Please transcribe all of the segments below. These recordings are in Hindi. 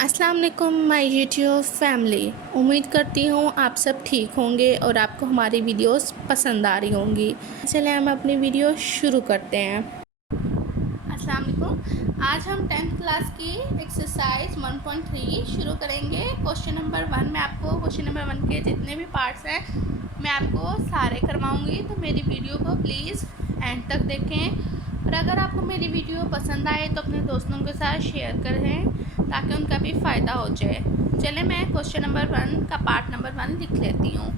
अस्सलाम वालेकुम माय यूट्यूब फैमिली। उम्मीद करती हूँ आप सब ठीक होंगे और आपको हमारी वीडियोस पसंद आ रही होंगी। चलिए हम अपनी वीडियो शुरू करते हैं। अस्सलाम वालेकुम। आज हम 10th क्लास की एक्सरसाइज 1.3 शुरू करेंगे। क्वेश्चन नंबर 1 में आपको क्वेश्चन नंबर 1 के जितने भी पार्ट्स हैं मैं आपको सारे करवाऊँगी, तो मेरी वीडियो को प्लीज़ एंड तक देखें। और अगर आपको मेरी वीडियो पसंद आए तो अपने दोस्तों के साथ शेयर करें ताकि उनका भी फ़ायदा हो जाए। चले मैं क्वेश्चन नंबर 1 का पार्ट नंबर 1 लिख लेती हूँ।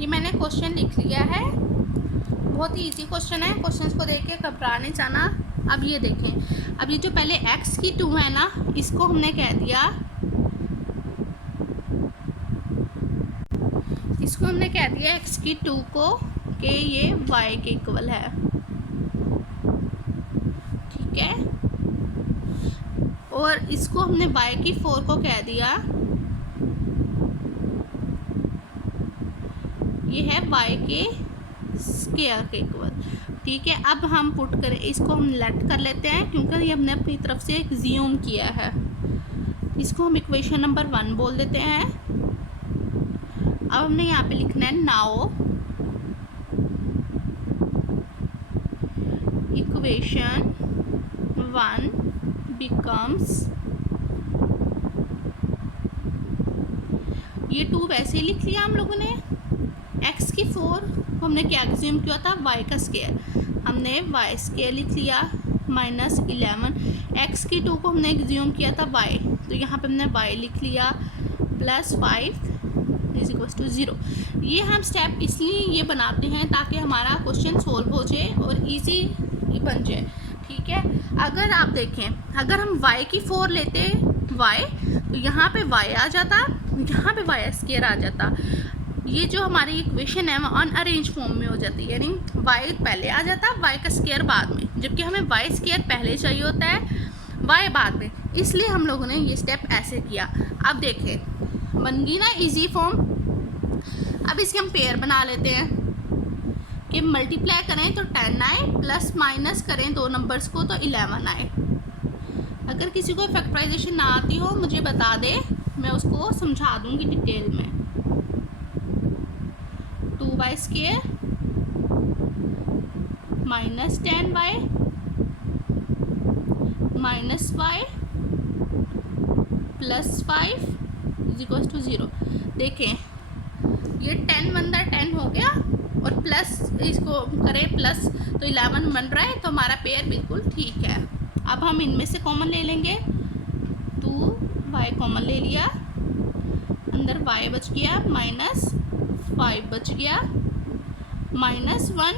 ये मैंने क्वेश्चन लिख लिया है, बहुत ही इजी क्वेश्चन है। क्वेश्चंस को देख के घबरा नहीं जाना। अब ये देखें, अब ये जो पहले x की 2 है ना, इसको हमने कह दिया, इसको हमने कह दिया x की 2 को कि ये y के इक्वल है, ठीक है। और इसको हमने y की 4 को कह दिया ये है y के स्क्वायर के इक्वल, ठीक है। अब हम पुट करें, इसको हम लेट कर लेते हैं क्योंकि ये हमने अपनी तरफ से एक ज़्यूम किया है। इसको हम इक्वेशन नंबर 1 बोल देते हैं। अब हमने यहाँ पे लिखना है नाउ इक्वेशन 1 बिकम्स, ये 2 वैसे ही लिख लिया हम लोगों ने। x की 4 को हमने क्या एग्ज्यूम किया था, y का स्क्वायर, हमने y स्क्वायर लिख लिया माइनस 11। x की 2 को हमने एग्ज्यूम किया था y, तो यहाँ पे हमने y लिख लिया प्लस 5 इज इक्वल टू 0। ये हम स्टेप इसलिए ये बनाते हैं ताकि हमारा क्वेश्चन सोल्व हो जाए और इजी बन जाए, ठीक है। अगर आप देखें, अगर हम y की 4 लेते y, तो यहाँ पे y आ जाता, यहाँ पे y स्क्वायर आ जाता। ये जो हमारी इक्वेशन है वो अनअरेंज फॉर्म में हो जाती है, यानी y पहले आ जाता, y का स्क्वायर बाद में, जबकि हमें y स्क्वायर पहले चाहिए होता है, y बाद में। इसलिए हम लोगों ने ये स्टेप ऐसे किया। अब देखें, बन गई ना इजी फॉर्म। अब इसके हम पेयर बना लेते हैं कि मल्टीप्लाई करें तो 10 आए, प्लस माइनस करें दो नंबर्स को तो 11 आए। अगर किसी को फैक्टराइजेशन ना आती हो मुझे बता दे, मैं उसको समझा दूंगी डिटेल में। 2y square minus 10y minus y plus 5 is equal to 0। देखें, ये 10 बंदा 10 हो गया और प्लस इसको करें प्लस तो 11 बन रहा है, तो हमारा पेयर बिल्कुल ठीक है। अब हम इनमें से कॉमन ले लेंगे, 2y कॉमन ले लिया, अंदर y बच गया माइनस 5 बच गया, minus 1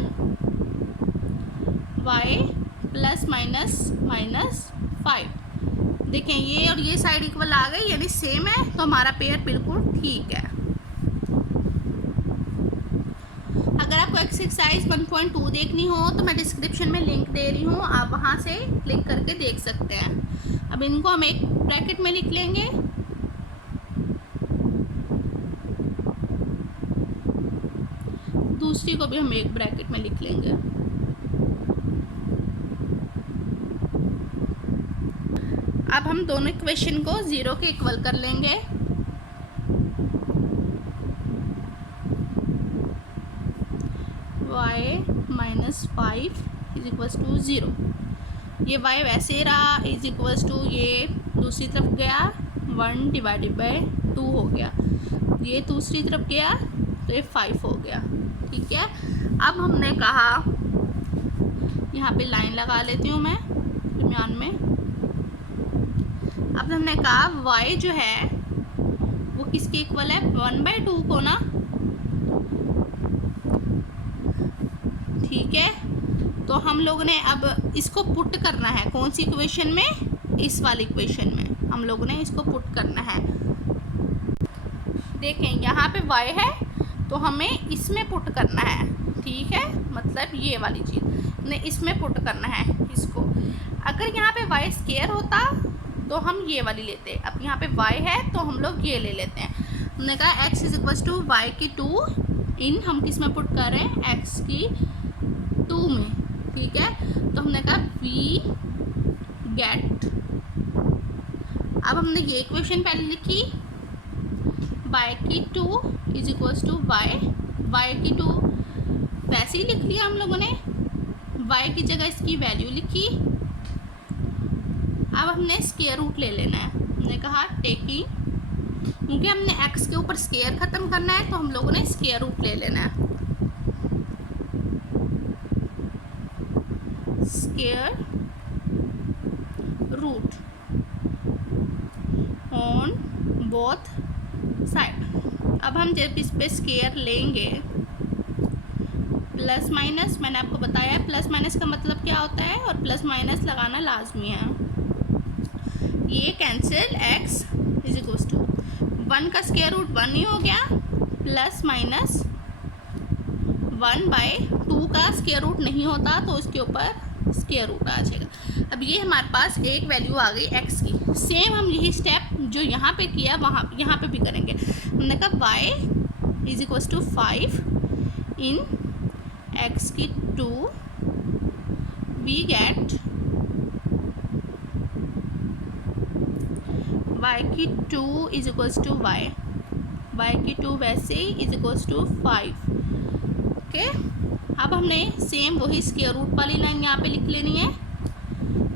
y plus minus minus 5। देखें ये और ये साइड इक्वल आ गई, यानी सेम है, तो हमारा पेयर बिल्कुल ठीक है। अगर आपको एक्सरसाइज 1.2 देखनी हो तो मैं डिस्क्रिप्शन में लिंक दे रही हूँ, आप वहाँ से क्लिक करके देख सकते हैं। अब इनको हम एक ब्रैकेट में लिख लेंगे, दूसरी को भी हम एक ब्रैकेट में लिख लेंगे। अब हम दोनों इक्वेशन को 0 के इक्वल कर लेंगे। y minus 5 is equals to 0। ये y वैसे रहा, इज इक्वल्स टू ये दूसरी तरफ गया 1 डिवाइडेड बाय 2 हो गया, ये दूसरी तरफ गया तो ये 5 हो गया, ठीक है। अब हमने कहा, यहाँ पे लाइन लगा लेती हूँ मैं दरमियान में। अब हमने कहा y जो है वो किसके इक्वल है, 1/2 को ना, ठीक है। तो हम लोगों ने अब इसको पुट करना है, कौन सी इक्वेशन में, इस वाली इक्वेशन में हम लोगों ने इसको पुट करना है। देखें यहाँ पे y है तो हमें इसमें पुट करना है, ठीक है, मतलब ये वाली चीज़ ने इसमें पुट करना है इसको। अगर यहाँ पे y स्क्वायर होता तो हम ये वाली लेते, अब यहाँ पे y है तो हम लोग ये ले लेते हैं। हमने कहा x is equal to y की 2 इन, हम किस में पुट कर रहे हैं, x की 2 में, ठीक है। तो हमने कहा वी गेट हमने ये इक्वेशन पहले लिखी, y की 2 इज इक्वल्स टू y की 2 वैसे ही लिख लिया हम लोगों ने, y की जगह इसकी वैल्यू लिखी। अब हमने स्क्वायर रूट ले लेना है। हमने कहा टेकिंग, क्योंकि हमने x के ऊपर स्क्वायर ख़त्म करना है तो हम लोगों ने स्क्वायर रूट ले लेना है। Square root on both side. अब हम जब इस पे स्क्वायर लेंगे, प्लस माइनस, मैंने आपको बताया है प्लस माइनस का मतलब क्या होता है, और प्लस माइनस लगाना लाजमी है। ये cancel, x is equals to 1 का स्क्वायर रूट 1 ही हो गया, प्लस माइनस 1/2 का स्क्वायर रूट नहीं होता तो इसके ऊपर स्क्वायर रूट आ जाएगा। अब ये हमारे पास एक वैल्यू आ गई x की। सेम हम यही स्टेप जो यहाँ पे किया वहाँ यहाँ पे भी करेंगे। हमने कहा y is equals to 5 in x की 2 वी गेट y की 2 इज इक्वल्स टू y की 2 वैसे ही इज इक्वल्स टू 5। ओके, अब हमने सेम वही स्क्वायर रूट वाली लाइन यहाँ पे लिख लेनी है,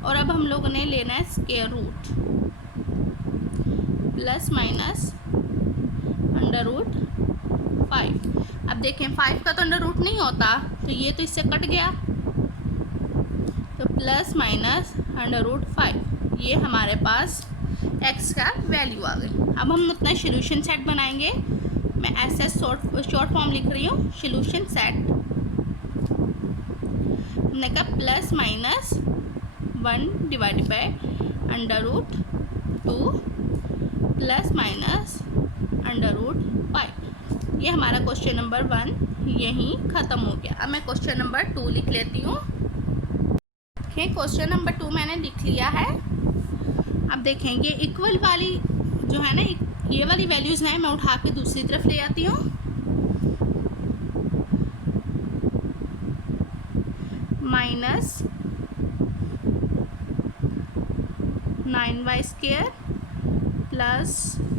और अब हम लोगों ने लेना है square root plus minus under root 5। अब देखें 5 का तो अंडर रूट नहीं होता तो ये तो इससे कट गया, तो प्लस माइनस अंडर रूट 5, ये हमारे पास x का वैल्यू आ गई। अब हम अपना सोल्यूशन सेट बनाएंगे। मैं ऐसे शॉर्ट फॉर्म लिख रही हूँ, सोल्यूशन सेट। हमने कहा plus minus 1 divided by under root 2 plus minus under root 5। ये हमारा क्वेश्चन नंबर 1 यहीं ख़त्म हो गया। अब मैं क्वेश्चन नंबर 2 लिख लेती हूँ। देखिए क्वेश्चन नंबर 2 मैंने लिख लिया है। अब देखें ये इक्वल वाली जो है ना, ये वाली वैल्यूज़ हैं, मैं उठा के दूसरी तरफ ले आती हूँ। Minus 9y² plus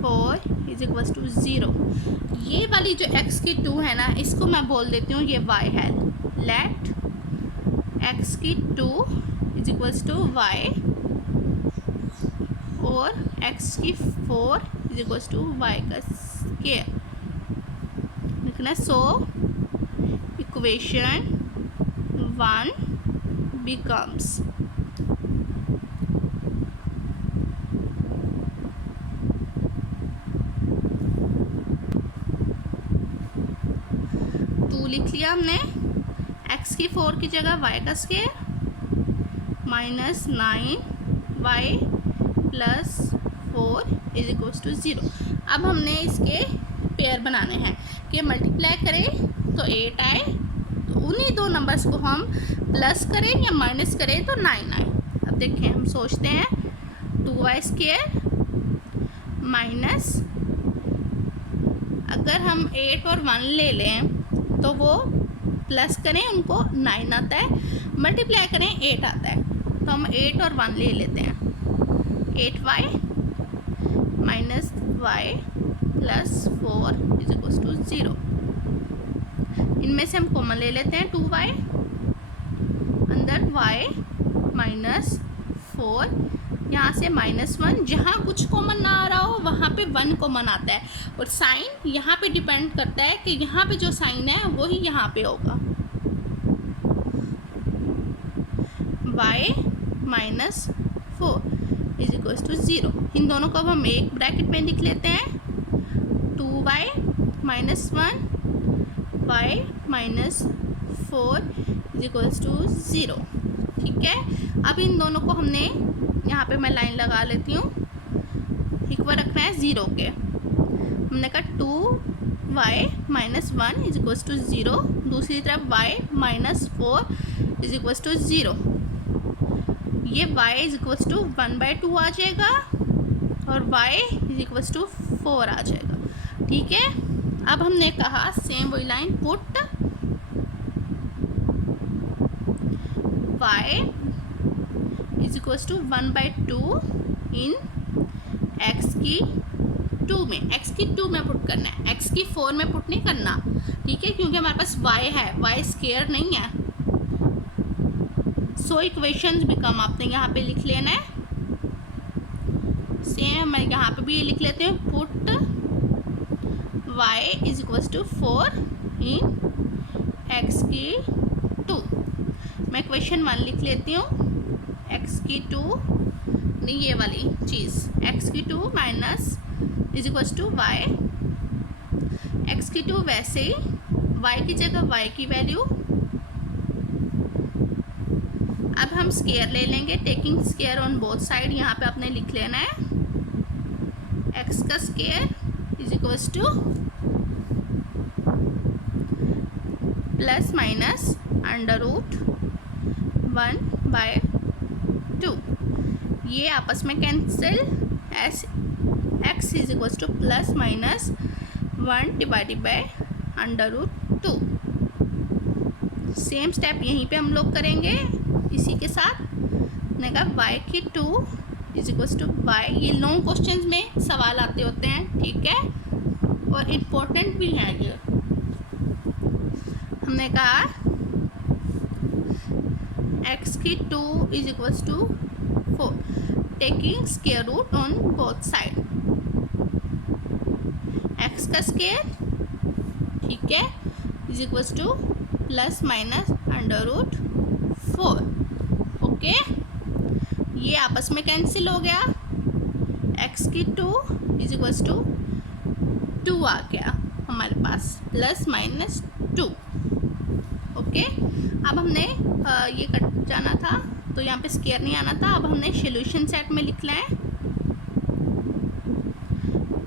4 is equals to 0। ये वाली जो x की 2 है ना, इसको मैं बोल देती हूँ ये y है। लेट x की 2 इज इक्वल्स टू y और x की 4 इज इक्वल्स टू y का स्क्वायर लिखना। सो इक्वेशन 1 becomes लिख लिया हमने, x की 4 की जगह y का square minus 9y plus 4 is equals to 0। अब हमने इसके पेयर बनाने हैं कि मल्टीप्लाई करें तो 8 आए, तो उन्हीं दो नंबर्स को हम प्लस करें या माइनस करें तो 9 आए। अब देखें हम सोचते हैं 2y² माइनस, अगर हम 8 और 1 ले लें तो वो प्लस करें उनको 9 आता है, मल्टीप्लाई करें 8 आता है, तो हम 8 और 1 ले लेते हैं। 8y minus y plus 4 is equals to 0। इनमें से हम कॉमन ले लेते हैं 2y, अंदर y माइनस 4, यहाँ से -1, जहाँ कुछ कॉमन ना आ रहा हो वहाँ पे 1 कॉमन आता है, और साइन यहाँ पे डिपेंड करता है कि यहाँ पे जो साइन है वही यहाँ पे होगा। y minus 4 is equals to 0। इन दोनों को अब हम एक ब्रैकेट में लिख लेते हैं। 2y minus 1 y minus 4 is equals to 0। ठीक है, अब इन दोनों को हमने यहाँ पे मैं लाइन लगा लेती हूँ, इक्वल रखना है 0 के। हमने कहा 2y minus 1 is equals to 0, दूसरी तरफ y minus 4 is equals to 0। ये y इज इक्वल्स टू 1/2 आ जाएगा और y इज इक्वल्स टू 4 आ जाएगा। ठीक है, अब हमने कहा सेम वही line, put y is equals to 1/2 in x की 2 में, एक्स की 2 में पुट करना है, एक्स की 4 में पुट नहीं करना, ठीक है, क्योंकि हमारे पास वाई है, वाई स्क्वायर नहीं है। सो इक्वेशंस बिकम, आपने यहाँ पे लिख लेना है सेम, मैं यहाँ पे भी ये लिख लेते हैं, put y is equals to 4 in x की 2। मैं इक्वेशन 1 लिख लेती हूँ, x की 2 नहीं, ये वाली चीज़, x की 2 minus is equals to y, x की 2 वैसे ही y की जगह y की वैल्यू, अब हम स्केयर ले लेंगे, taking square on both side, यहाँ पे आपने लिख लेना है x का square is equals to plus minus under root 1/2, ये आपस में cancel, as x is equals to plus minus 1 divided by under root 2। Same step यहीं पे हम लोग करेंगे इसी के साथ, मैंने कहा y की 2 इज इक्वल्स टू वाई, ये लॉन्ग क्वेश्चंस में सवाल आते होते हैं, ठीक है, और इम्पोर्टेंट भी है ये। हमने कहा x की 2 is equals to 4, taking square root on both side, x का स्क्वायर, ठीक है, is equals to plus minus under root 4, okay, ये आपस में कैंसिल हो गया, x की 2 इज इक्वल्स टू 2 आ गया हमारे पास, प्लस माइनस 2, ओके। अब हमने ये कट जाना था, तो यहाँ पे स्क्वायर नहीं आना था, अब हमने सॉल्यूशन सेट में लिखना है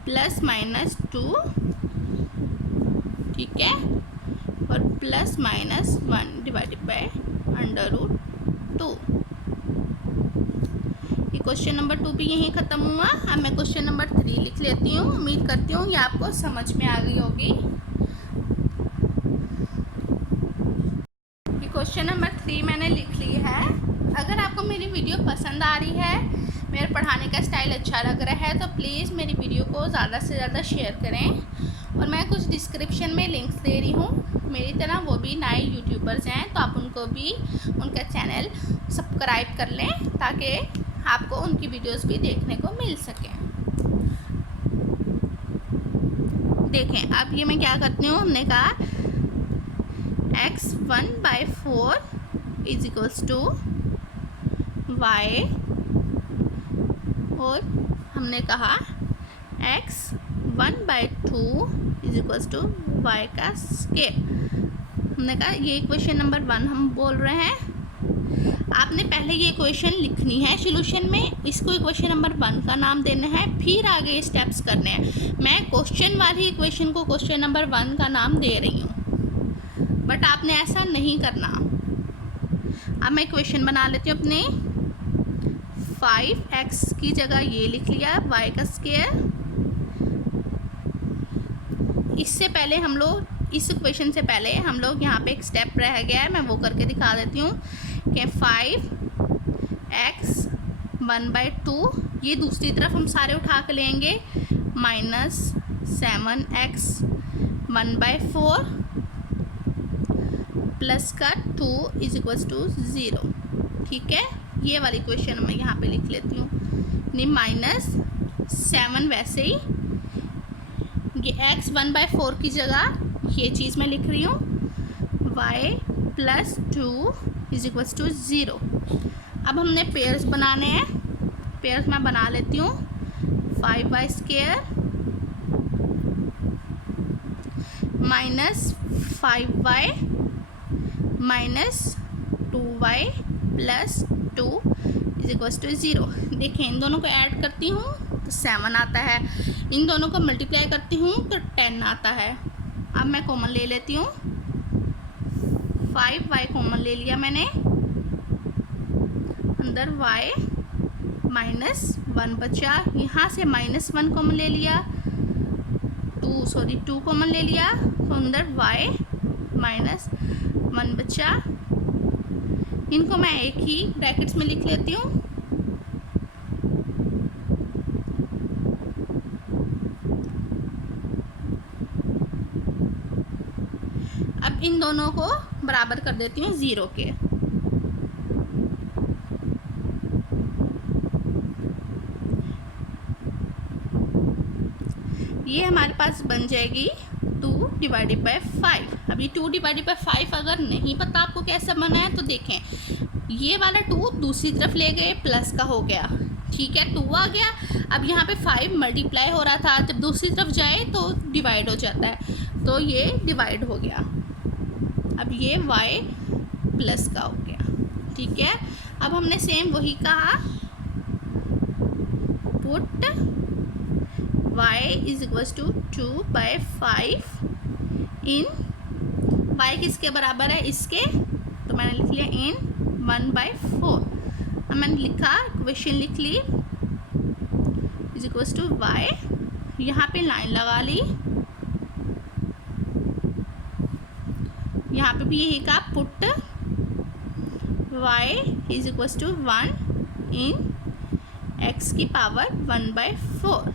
प्लस माइनस 2, ठीक है, और plus minus 1 divided by under root 2। ये क्वेश्चन नंबर 2 भी यहीं ख़त्म हुआ। अब मैं क्वेश्चन नंबर 3 लिख लेती हूँ, उम्मीद करती हूँ ये आपको समझ में आ गई होगी। ये क्वेश्चन नंबर 3 मैंने लिख ली है। अगर आपको मेरी वीडियो पसंद आ रही है, मेरे पढ़ाने का स्टाइल अच्छा लग रहा है, तो प्लीज़ मेरी वीडियो को ज़्यादा से ज़्यादा शेयर करें। और मैं कुछ डिस्क्रिप्शन में लिंक्स दे रही हूँ, मेरी तरह वो भी नए यूट्यूबर्स हैं, तो आप उनको भी उनका चैनल सब्सक्राइब कर लें, ताकि आपको उनकी वीडियोस भी देखने को मिल सकें। देखें, अब ये मैं क्या करती हूँ, हमने कहा x 1/4 is equals to y, और हमने कहा x 1/2 is equals to y का स्क्वायर। हमने कहा ये इक्वेशन नंबर 1 हम बोल रहे हैं। आपने पहले ये इक्वेशन लिखनी है सॉल्यूशन में, इसको इक्वेशन नंबर 1 का नाम देना है, फिर आगे स्टेप्स करने हैं। मैं क्वेश्चन वाली इक्वेशन को क्वेश्चन नंबर 1 का नाम दे रही हूँ, बट आपने ऐसा नहीं करना। अब मैं इक्वेशन बना लेती हूँ अपने, 5x की जगह ये लिख लिया y का स्क्वायर। इससे पहले हम लोग, इस इक्वेशन से पहले हम लोग यहाँ पे एक स्टेप रह गया है, मैं वो करके दिखा देती हूँ कि 5x 1/2, ये दूसरी तरफ हम सारे उठा के लेंगे, माइनस 7x 1/4 प्लस का 2 इज इक्वल्स टू 0, ठीक है। ये वाली इक्वेशन मैं यहाँ पे लिख लेती हूँ, नहीं माइनस 7, वैसे ही ये x 1/4 की जगह ये चीज़ मैं लिख रही हूँ, y plus 2 is equals to 0। अब हमने पेयर्स बनाने हैं, पेयर्स मैं बना लेती हूँ, 5y square minus 5y minus 2y plus 2 is equals to 0। देखिए, इन दोनों को ऐड करती हूँ तो 7 आता है, इन दोनों को मल्टीप्लाई करती हूँ तो 10 आता है। अब मैं कॉमन ले लेती हूँ, 5y कॉमन ले लिया मैंने, अंदर y माइनस 1 बचा, यहाँ से माइनस 1 कॉमन ले लिया, 2 कॉमन ले लिया, तो अंदर y माइनस 1 बचा। इनको मैं एक ही ब्रैकेट्स में लिख लेती हूँ, अब इन दोनों को बराबर कर देती हूँ 0 के। ये हमारे पास बन जाएगी 2 डिवाइडेड बाय 5। अभी 2 डिवाइडेड बाय 5 अगर नहीं पता आपको कैसा बना है तो देखें, ये वाला 2 दूसरी तरफ ले गए, प्लस का हो गया, ठीक है, 2 आ गया। अब यहाँ पे 5 मल्टीप्लाई हो रहा था, जब दूसरी तरफ जाए तो डिवाइड हो जाता है, तो ये डिवाइड हो गया। अब ये y प्लस का हो गया, ठीक है। अब हमने सेम वही कहा, put y is equals to 2 by 5 in y किसके बराबर है, इसके, तो मैंने लिख लिया इन 1 बाय 4। अब मैंने लिखा, इक्वेशन लिख ली इज इक्वल्स टू y, यहाँ पे लाइन लगा ली, यहाँ पे भी यही कहा, put y is equals to 1 in x की पावर 1 बाय 4।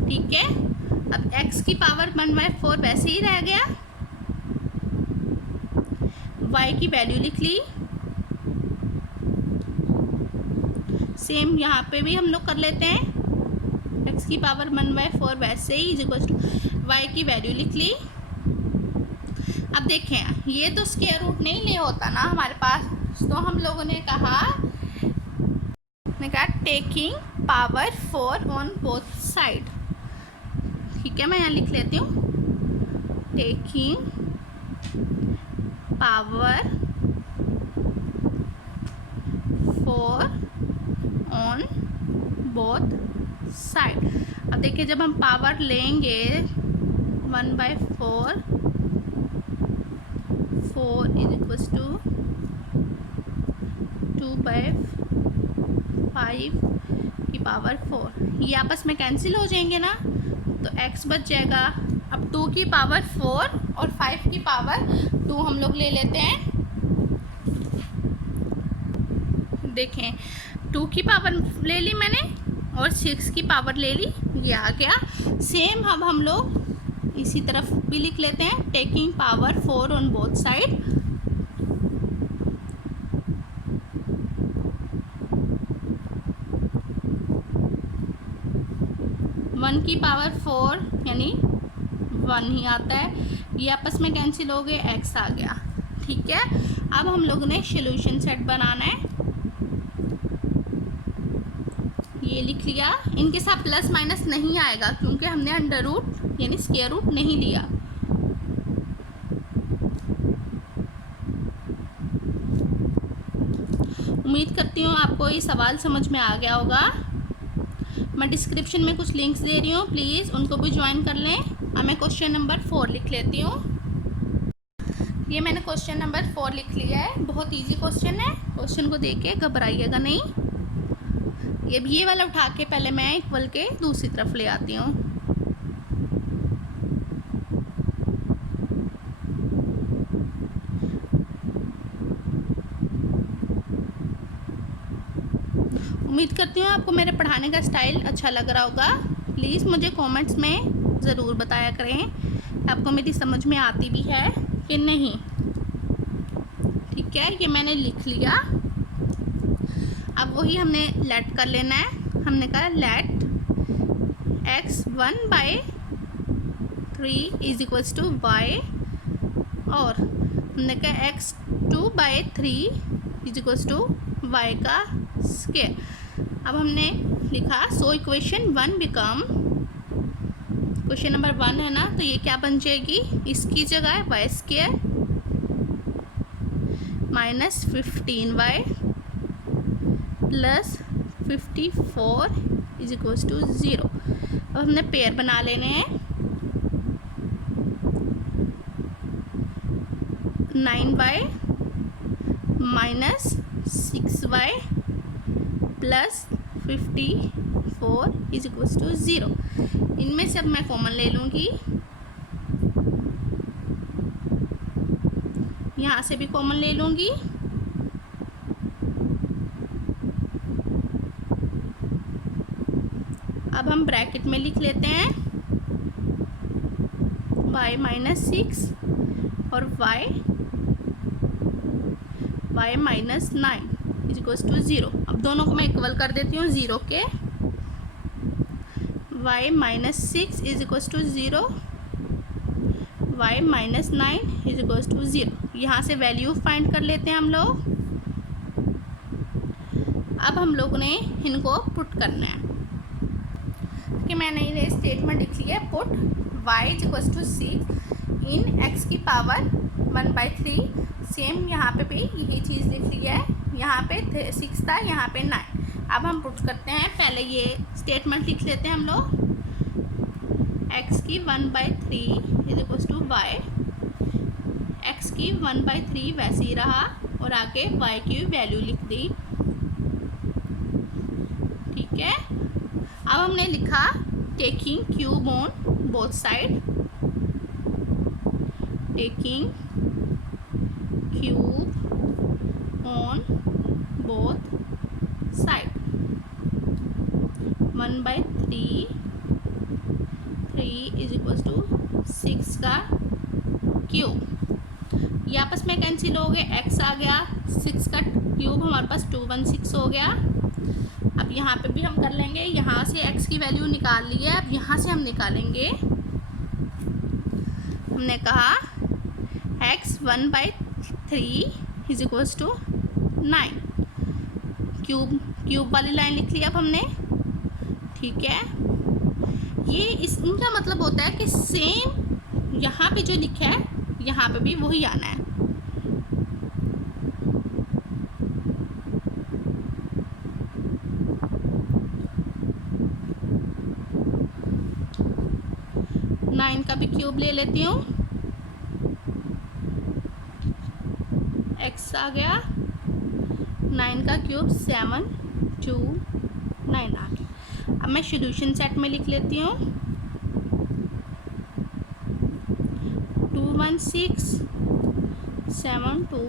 ठीक है, अब x की पावर 1 बाय 4 वैसे ही रह गया, y की वैल्यू लिख ली, सेम यहाँ पे भी हम लोग कर लेते हैं, x की पावर 1 बाय 4 वैसे ही इज इक्वल टू y की वैल्यू लिख ली। अब देखें, ये तो स्क्वायर रूट नहीं ले होता ना हमारे पास, तो हम लोगों ने कहा taking power 4 on both side, ठीक है, मैं यहाँ लिख लेती हूँ, taking power 4 on both side. अब देखिए, जब हम पावर लेंगे 1 by 4 is equals to 2 by 5 की पावर 4, ये आपस में कैंसिल हो जाएंगे ना, तो x बच जाएगा। अब 2 की पावर 4 और 5 की पावर 2 हम लोग ले लेते हैं, देखें 2 की पावर ले ली मैंने और 6 की पावर ले ली, ये आ गया। सेम अब हम लोग इसी तरफ भी लिख लेते हैं, taking power 4 on both side, one की पावर 4 यानी 1 ही आता है, ये आपस में कैंसिल हो गए, x आ गया, ठीक है। अब हम लोगों ने सॉल्यूशन सेट बनाना है, ये लिख लिया, इनके साथ प्लस माइनस नहीं आएगा क्योंकि हमने अंडर रूट यानी स्क्वायर रूट नहीं लिया। उम्मीद करती हूँ आपको ये सवाल समझ में आ गया होगा। मैं डिस्क्रिप्शन में कुछ लिंक्स दे रही हूँ, प्लीज़ उनको भी ज्वाइन कर लें। अब मैं क्वेश्चन नंबर 4 लिख लेती हूँ। ये मैंने क्वेश्चन नंबर 4 लिख लिया है, बहुत इजी क्वेश्चन है, क्वेश्चन को देख के घबराइएगा नहीं। ये वाला उठा के पहले मैं इक्वल के दूसरी तरफ ले आती हूँ। उम्मीद करती हूँ आपको मेरे पढ़ाने का स्टाइल अच्छा लग रहा होगा। प्लीज़ मुझे कमेंट्स में ज़रूर बताया करें आपको मेरी समझ में आती भी है कि नहीं, ठीक है। ये मैंने लिख लिया, अब वही हमने लेट कर लेना है। हमने कहा let x1 by 3 is equals to y, और हमने कहा x2 by 3 is equals to y का स्क्वायर। अब हमने लिखा so equation 1 become, question number 1 है ना, तो ये क्या बन जाएगी, इसकी जगह y square minus 15y plus 54 is equals to 0। अब हमने पेयर बना लेने हैं, 9y minus 6y plus 54 is equals to 0। इनमें से अब मैं कॉमन ले लूँगी, यहाँ से भी कॉमन ले लूँगी, अब अब हम ब्रैकेट में लिख लेते हैं y माइनस 6 और y minus 9 is equals to 0। अब दोनों को मैं इक्वल कर देती हूँ 0 के। y minus 6 is equals to 0, y minus 9 is equals to 0। यहाँ से वैल्यू फाइंड कर लेते हैं हम लोग। अब हम लोग ने इनको पुट करना है कि मैंने ये स्टेटमेंट लिख लिया है, put y is equals to 6 in x की पावर 1/3। सेम यहाँ पे भी यही चीज़ लिख लिया है, यहाँ पे 6 था, यहाँ पे 9। अब हम पुट करते हैं, पहले ये स्टेटमेंट लिख लेते हैं हम लोग। x की 1/3 is equals to y, x की 1/3 वैसे ही रहा और आगे y की वैल्यू लिख दी। ठीक है, अब हमने लिखा taking cube on both side, taking cube on both side 1/3 is equals to 6 का क्यूब। ये आपस में कैंसिल हो गए, x आ गया, 6 का क्यूब हमारे पास 216 हो गया। अब यहाँ पे भी हम कर लेंगे, यहाँ से x की वैल्यू निकाल ली है, अब यहाँ से हम निकालेंगे। हमने कहा x 1/3 is equals to 9, cube वाली लाइन लिख ली अब हमने। ठीक है, ये इनका मतलब होता है कि सेम यहाँ पे जो लिखा है यहाँ पे भी वही आना है। नाइन का भी क्यूब ले लेती हूँ, x आ गया, 9 का क्यूब 7 2 9 आ गया। अब मैं सॉल्यूशन सेट में लिख लेती हूँ 216 7 2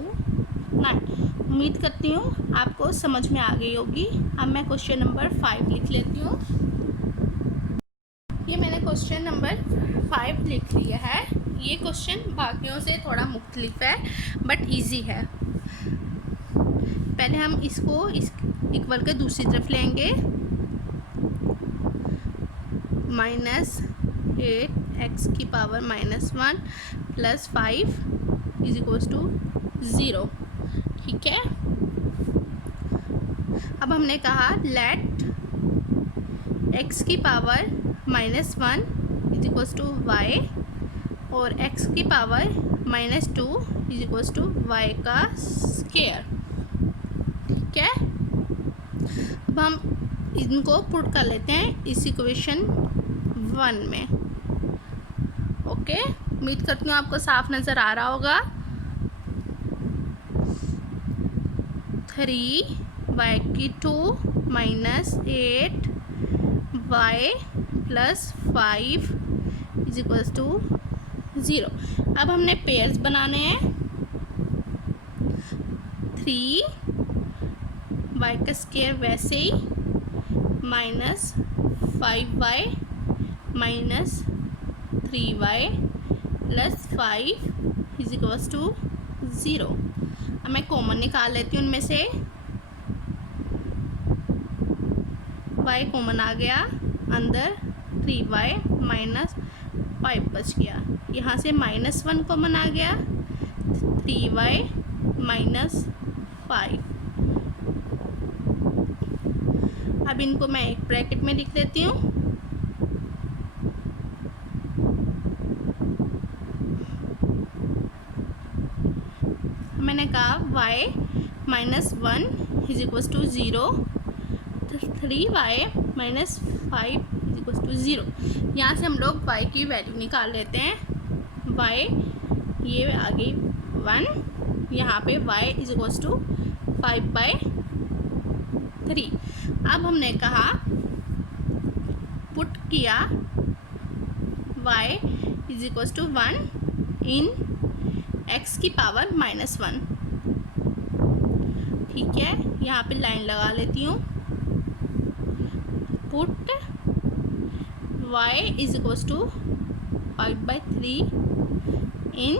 9। उम्मीद करती हूँ आपको समझ में आ गई होगी। अब मैं क्वेश्चन नंबर 5 लिख लेती हूँ। ये मैंने क्वेश्चन नंबर 5 लिख लिया है। ये क्वेश्चन बाकियों से थोड़ा मुख्तलिफ है बट इजी है। पहले हम इसको इक्वल के दूसरी तरफ लेंगे, -8 x की पावर -1 + 5 इज इक्वल्स टू 0। ठीक है, अब हमने कहा लेट x की power -1 is equals to y और x की power -2 is equals to y का स्क्वायर। ठीक है, अब हम इनको पुट कर लेते हैं इस इक्वेशन 1 में। ओके, उम्मीद करती हूँ आपको साफ नज़र आ रहा होगा। 3y2 -8y + 5 is equals to 0। अब हमने पेयर्स बनाने हैं। 3y का स्क्वायर वैसे ही -5y -3y + 5 is equals to 0। अब मैं कॉमन निकाल लेती हूँ उनमें से। y कॉमन आ गया, अंदर 3y -5 बच गया। यहाँ से -1 कॉमन आ गया, 3y -5। अब इनको मैं एक ब्रैकेट में लिख लेती हूँ। मैंने कहा y -1 is equals to 0, 3y -5 is equals to 0। यहाँ से हम लोग y की वैल्यू निकाल लेते हैं। y ये आ गई 1, यहाँ पे y इज इक्वल्स टू 5/3। अब हमने कहा पुट किया y is equals to 1 in x की पावर -1। ठीक है, यहाँ पे लाइन लगा लेती हूँ। Put y is equals to 5/3 in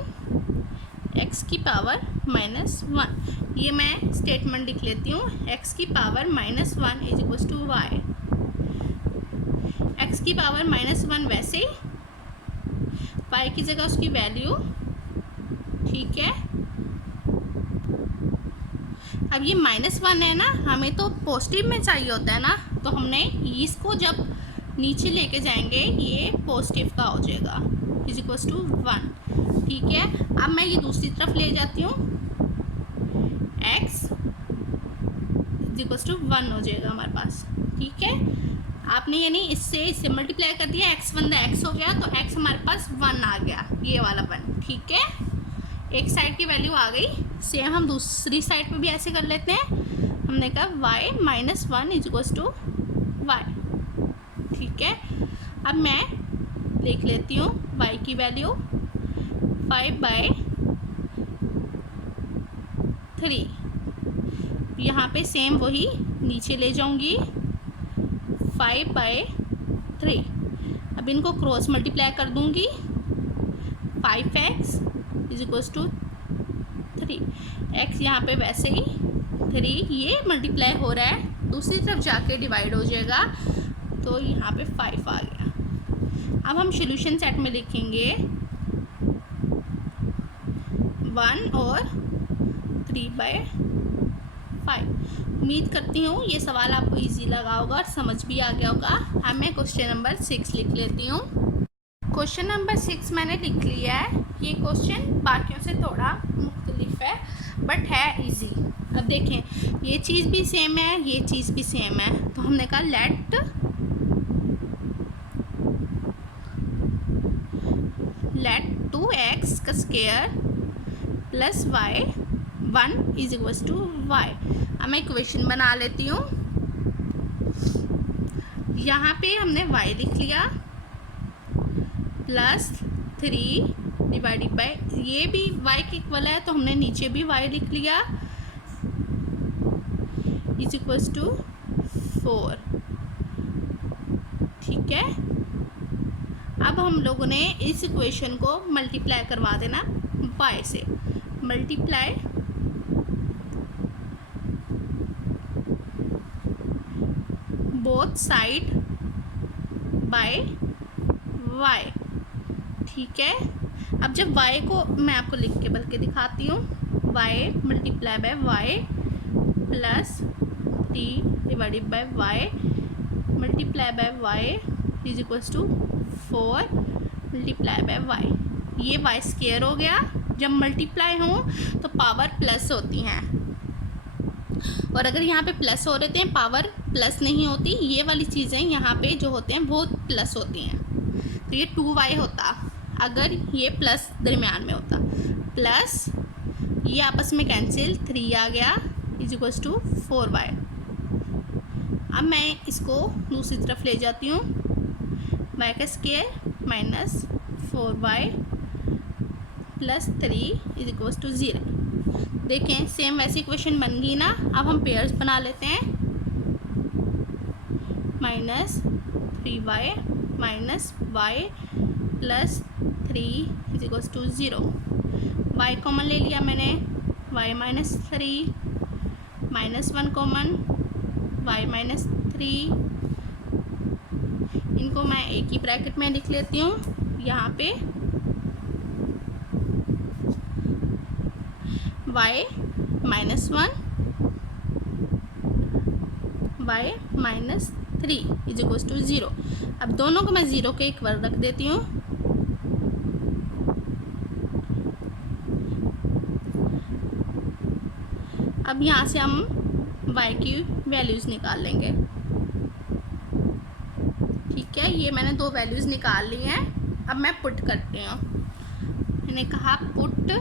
x की पावर -1। ये मैं स्टेटमेंट लिख लेती हूँ, x की power -1 is equals to y। x की पावर -1 वैसे ही y की जगह उसकी वैल्यू, ठीक है। अब ये -1 है ना, हमें तो पॉजिटिव में चाहिए होता है ना, तो हमने इसको जब नीचे लेके जाएंगे ये पॉजिटिव का हो जाएगा, इज इक्वल्स टू 1, ठीक है। अब मैं ये दूसरी तरफ ले जाती हूँ, x इज इक्वल्स टू 1 हो जाएगा हमारे पास, ठीक है। आपने यानी इससे मल्टीप्लाई कर दिया, x1 x हो गया, तो x हमारे पास 1 आ गया, ये वाला 1, ठीक है। एक साइड की वैल्यू आ गई, सेम हम दूसरी साइड पे भी ऐसे कर लेते हैं। हमने कहा y -1 is equals to y, ठीक है। अब मैं लिख लेती हूँ y की वैल्यू 5/3, यहाँ पे सेम वही नीचे ले जाऊंगी 5/3। अब इनको क्रॉस मल्टीप्लाई कर दूंगी, 5x is equals to 3, x यहाँ पे वैसे ही 3, ये मल्टीप्लाई हो रहा है, दूसरी तरफ जाके डिवाइड हो जाएगा, तो यहाँ पे 5 आ गया। अब हम सॉल्यूशन सेट में लिखेंगे 1 और 3/5। उम्मीद करती हूँ ये सवाल आपको इजी लगा होगा और समझ भी आ गया होगा। अब मैं क्वेश्चन नंबर 6 लिख लेती हूँ। क्वेश्चन नंबर 6 मैंने लिख लिया है। ये क्वेश्चन बाकियों से थोड़ा मुख्तलिफ है बट है इजी। अब देखें, ये चीज़ भी सेम है, ये चीज़ भी सेम है, तो हमने कहा लेट 2x का square plus y 1 is equals to y। अब मैं इक्वेशन बना लेती हूँ। यहाँ पे हमने y लिख लिया प्लस 3 डिवाइडेड बाय, ये भी y के इक्वल है तो हमने नीचे भी y लिख लिया इज इक्वल्स टू 4, ठीक है। अब हम लोगों ने इस इक्वेशन को मल्टीप्लाई करवा देना y से, multiply both side by y, ठीक है। अब जब y को मैं आपको लिख के बल्कि दिखाती हूँ, y multiply by y plus 3 divided by y multiply by y is equals to 4 multiply by y। ये y स्क्वायर हो गया। जब मल्टीप्लाई हो तो पावर प्लस होती हैं, और अगर यहाँ पे प्लस हो रहे हैं पावर प्लस नहीं होती। ये वाली चीज़ें यहाँ पे जो होते हैं वो प्लस होती हैं, तो ये 2y होता अगर ये प्लस दरमियान में होता, प्लस ये आपस में कैंसिल 3 आ गया इज इक्वल्स टू 4y। अब मैं इसको दूसरी तरफ ले जाती हूँ, y का square minus 4y plus 3 is equals to 0। देखें सेम वैसी इक्वेशन बन गई ना। अब हम पेयर्स बना लेते हैं, minus 3y minus y plus 3 is equals to 0। y common ले लिया मैंने, y minus 3 minus 1 common, y minus 3, इनको मैं एक ही ब्रैकेट में लिख लेती हूँ। यहाँ पे y minus 1 y minus 3 is equals to 0। अब दोनों को मैं 0 के इक्वल रख देती हूँ। अब यहाँ से हम y की वैल्यूज़ निकाल लेंगे, ठीक है। ये मैंने 2 वैल्यूज़ निकाल ली हैं। अब मैं पुट करती हूँ। मैंने कहा put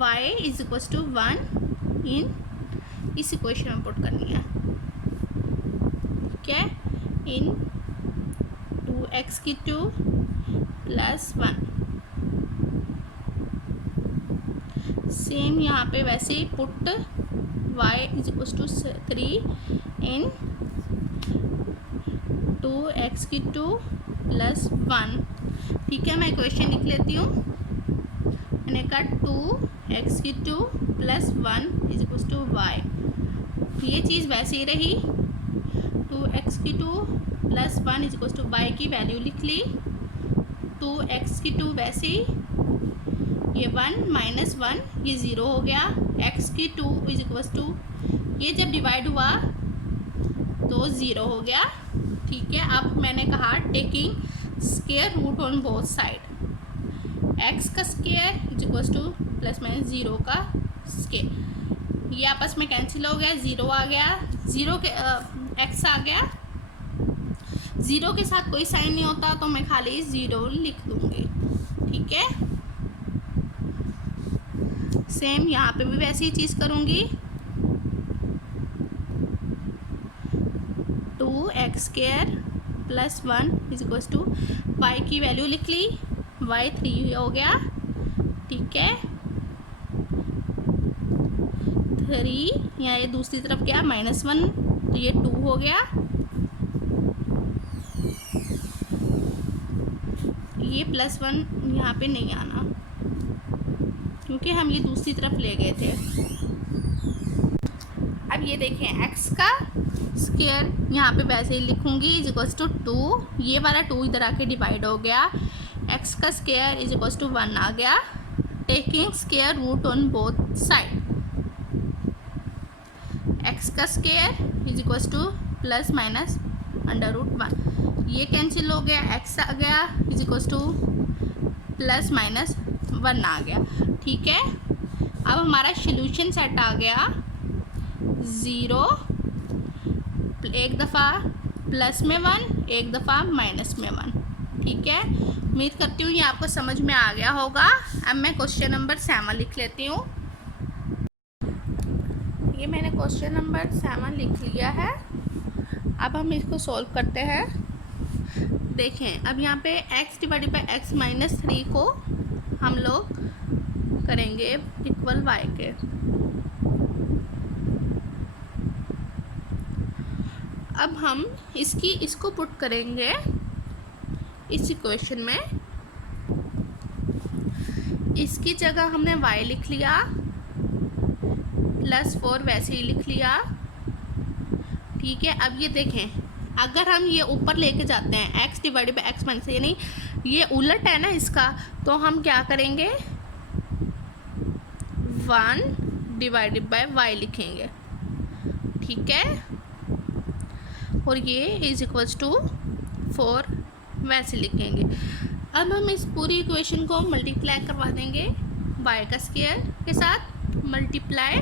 y is equals to 1 in, इस इक्वेशन में पुट करनी है, ठीक है। इन 2x की 2 प्लस 1, सेम यहाँ पे वैसे ही put y is equals to 3 in 2x³ plus 1। ठीक है, मैं इक्वेशन लिख लेती हूँ। मैंने कहा 2x³ plus 1 is equal to y। ये चीज़ वैसे ही रही, 2x³ plus 1 is equal to y की वैल्यू लिख ली। 2x³ वैसे ही, ये 1 माइनस 1 ये 0 हो गया। x³ इज इक्वल टू, ये जब डिवाइड हुआ तो 0 हो गया। ठीक है, अब मैंने कहा taking square root on both side, x का square is equal to plus minus 0 का स्क्वायर, ये आपस में कैंसिल हो गया, 0 आ गया, 0 के x आ गया। 0 के साथ कोई साइन नहीं होता तो मैं खाली 0 लिख दूंगी। ठीक है, सेम यहाँ पे भी वैसी ही चीज़ करूँगी। 2x² plus 1 is equal to y की वैल्यू लिख ली, y 3 हो गया। ठीक है, 3 यहाँ ये दूसरी तरफ गया -1 तो ये 2 हो गया। ये +1 यहाँ पे नहीं आना क्योंकि हम ये दूसरी तरफ ले गए थे। अब ये देखें x का स्क्वायर यहाँ पे वैसे ही लिखूंगी इज इक्वल टू 2, ये वाला 2 इधर आके डिवाइड हो गया, x का स्क्वायर इज इक्वल टू 1 आ गया। Taking square root on both side, x का square is equal to plus minus √1, ये कैंसिल हो गया, x आ गया is equal to plus minus 1 आ गया। ठीक है, अब हमारा सोल्यूशन सेट आ गया 0, एक दफ़ा प्लस में 1, एक दफ़ा माइनस में 1। ठीक है, उम्मीद करती हूँ ये आपको समझ में आ गया होगा। अब मैं क्वेश्चन नंबर 7 लिख लेती हूँ। ये मैंने क्वेश्चन नंबर 7 लिख लिया है। अब हम इसको सॉल्व करते हैं। देखें, अब यहाँ पे x divided by x minus 3 को हम लोग करेंगे इक्वल y के। अब हम इसको पुट करेंगे इस इक्वेशन में। इसकी जगह हमने y लिख लिया, +4 वैसे ही लिख लिया। ठीक है, अब ये देखें, अगर हम ये ऊपर लेके जाते हैं x divided by x minus, यानी ये उलट है ना इसका, तो हम क्या करेंगे 1 डिवाइडेड बाई y लिखेंगे। ठीक है, और ये इज इक्वल्स टू 4 वैसे लिखेंगे। अब हम इस पूरी इक्वेशन को मल्टीप्लाई करवा देंगे y का स्क्वायर के साथ, multiply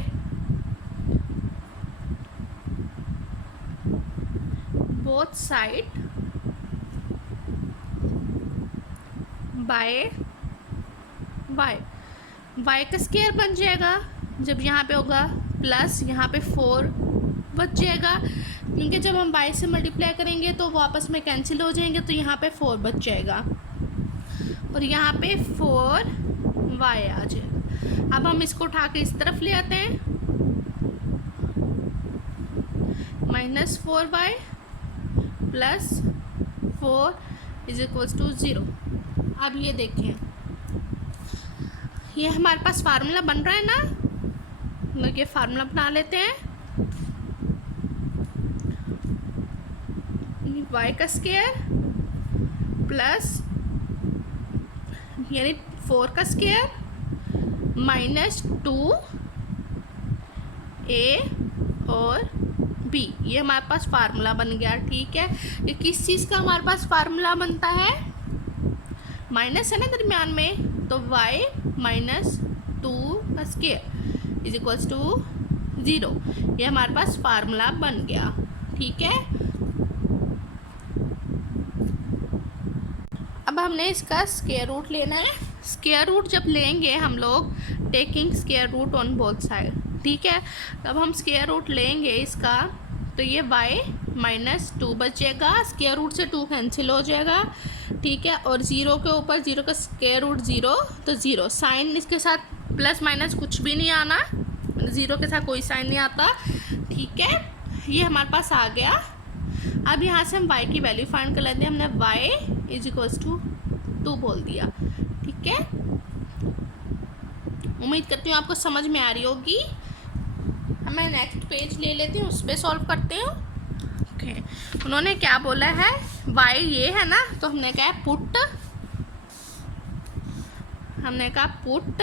both side by y का स्क्वायर बन जाएगा। जब यहाँ पे होगा प्लस, यहाँ पे 4 बच जाएगा, क्योंकि जब हम y से मल्टीप्लाई करेंगे तो वो आपस में कैंसिल हो जाएंगे, तो यहाँ पे 4 बच जाएगा और यहाँ पे 4y आ जाएगा। अब हम इसको उठा के इस तरफ ले आते हैं, -4y plus 4 is equals to 0। अब ये देखें, ये हमारे पास फार्मूला बन रहा है ना, मतलब ये फार्मूला बना लेते हैं। y का स्क्वायर प्लस यानी 4 का स्क्वायर -2a और b, ये हमारे पास फार्मूला बन गया। ठीक है, ये किस चीज़ का हमारे पास फार्मूला बनता है, माइनस है ना दरमियान में, तो y -2 का स्क्वायर इज इक्वल्स टू 0, ये हमारे पास फार्मूला बन गया। ठीक है, अब हमने इसका स्क्वायर रूट लेना है। स्क्वायर रूट जब लेंगे हम लोग, taking square root on both side. ठीक है, तब हम स्क्वायर रूट लेंगे इसका, तो ये y -2 बचेगा, स्क्वायर रूट से 2 कैंसिल हो जाएगा। ठीक है, और 0 के ऊपर 0 का स्क्वायर रूट 0, तो 0 साइन इसके साथ प्लस माइनस कुछ भी नहीं आना, 0 के साथ कोई साइन नहीं आता। ठीक है, ये हमारे पास आ गया अब यहाँ से हम y की वैल्यू फाइंड कर लेते हैं। हमने y इज इक्वल्स टू 2 बोल दिया, ठीक है। उम्मीद करती हूँ आपको समझ में आ रही होगी। हमें नेक्स्ट पेज ले लेते हैं, उस पर सॉल्व करते हैं। ओके, उन्होंने क्या बोला है, y ये है ना, तो हमने कहा पुट, हमने कहा put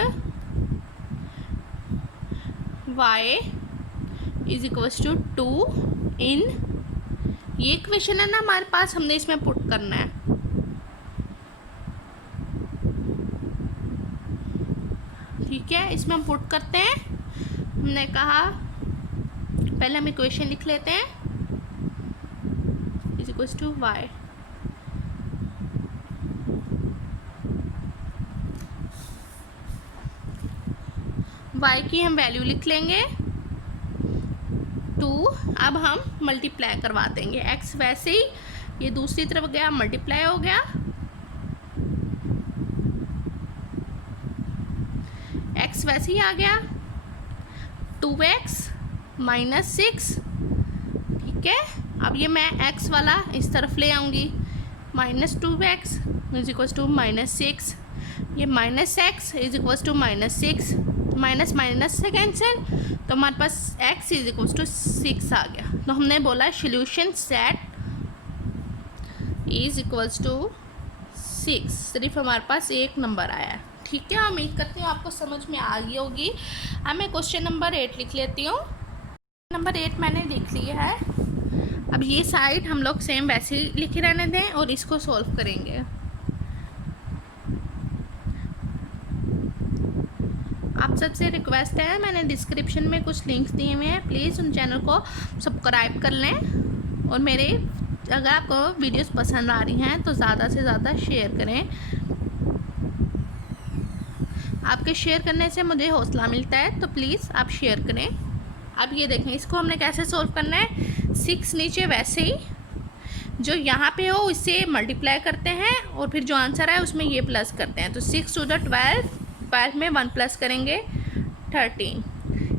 y is equals to 2 in, ये इक्वेशन है ना हमारे पास, हमने इसमें पुट करना है। ठीक है, इसमें हम पुट करते हैं। हमने कहा पहले हम इक्वेशन लिख लेते हैं, is equals to y, y की हम वैल्यू लिख लेंगे 2। अब हम मल्टीप्लाई करवा देंगे x, वैसे ही ये दूसरी तरफ गया, मल्टीप्लाई हो गया, x वैसे ही आ गया 2x माइनस 6, ठीक है। अब ये मैं x वाला इस तरफ ले आऊँगी, minus 2x is equals to minus 6, ये minus x is equals to minus 6, minus minus से कैंसिल, तो हमारे पास x इज इक्वल्स टू 6 आ गया। तो हमने बोला solution set is equals to 6, सिर्फ हमारे पास एक नंबर आया है, ठीक है। उम्मीद करती हूँ आपको समझ में आ गई होगी। अब मैं क्वेश्चन नंबर 8 लिख लेती हूँ। नंबर 8 मैंने लिख लिया है। अब ये साइड हम लोग सेम वैसे ही लिखे रहने दें और इसको सॉल्व करेंगे। आप सबसे रिक्वेस्ट है, मैंने डिस्क्रिप्शन में कुछ लिंक्स दिए हुए हैं, प्लीज़ उन चैनल को सब्सक्राइब कर लें, और मेरे अगर आपको वीडियोस पसंद आ रही हैं तो ज़्यादा से ज़्यादा शेयर करें। आपके शेयर करने से मुझे हौसला मिलता है, तो प्लीज़ आप शेयर करें। अब ये देखें, इसको हमने कैसे सॉल्व करना है। 6 नीचे वैसे ही जो यहाँ पे हो इससे मल्टीप्लाई करते हैं, और फिर जो आंसर है उसमें ये प्लस करते हैं। तो 6 टू द 12, 12 में 1 प्लस करेंगे 13।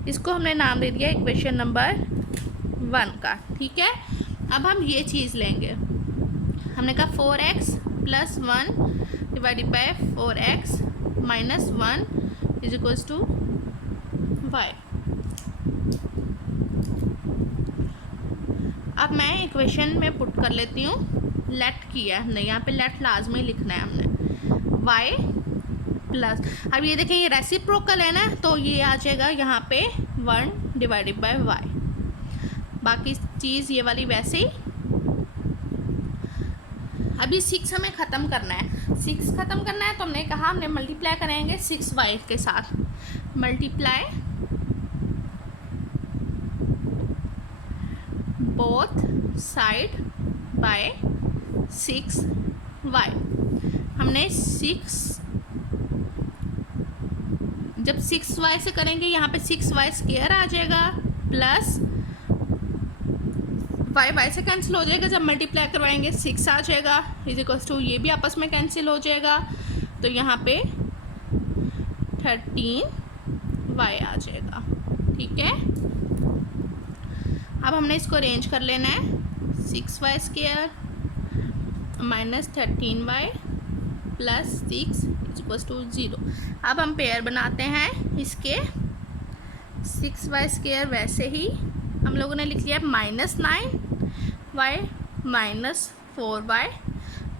इसको हमने नाम दे दिया इक्वेशन नंबर 1 का, ठीक है। अब हम ये चीज़ लेंगे, हमने कहा 4x plus 1 divided by 4x minus 1 is equals to y। अब मैं इक्वेशन में पुट कर लेती हूँ। लेट किया है हमने, यहाँ पे लेट लाजमी लिखना है हमने, y प्लस, अब ये देखें ये रेसिप्रोकल है ना, तो ये आ जाएगा यहाँ पे 1 डिवाइडेड बाय y, बाकी चीज़ ये वाली वैसे ही। अभी 6 हमें ख़त्म करना है, 6 ख़त्म करना है, तो हमने कहा हमने मल्टीप्लाई करेंगे 6y के साथ, multiply both side by 6y। हमने 6, जब 6y से करेंगे यहाँ पे 6y स्क्वायर आ जाएगा, प्लस y से कैंसिल हो जाएगा, जब मल्टीप्लाई करवाएंगे 6 आ जाएगा, इज इक्वल्स टू ये भी आपस में कैंसिल हो जाएगा, तो यहाँ पे 13y आ जाएगा, ठीक है। अब हमने इसको अरेंज कर लेना है, 6y square minus 13y plus 6 is equals to 0। अब हम पेयर बनाते हैं इसके, 6y स्क्वायर वैसे ही हम लोगों ने लिख लिया minus 9y minus 4y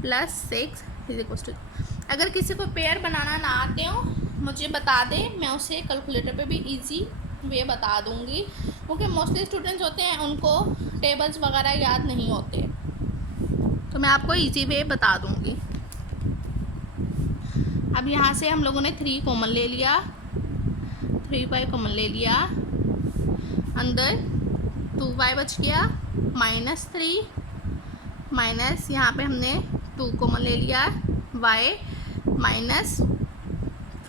plus 6 is equals to. अगर किसी को पेयर बनाना ना आते हो मुझे बता दें, मैं उसे कैलकुलेटर पे भी इजी वे बता दूंगी, क्योंकि मोस्टली स्टूडेंट्स होते हैं उनको टेबल्स वगैरह याद नहीं होते, तो मैं आपको इजी वे बता दूंगी। अब यहाँ से हम लोगों ने 3 कॉमन ले लिया, 3y कॉमन ले लिया, अंदर 2y बच गया, माइनस 3 माइनस यहाँ पे हमने 2 कॉमन ले लिया, y माइनस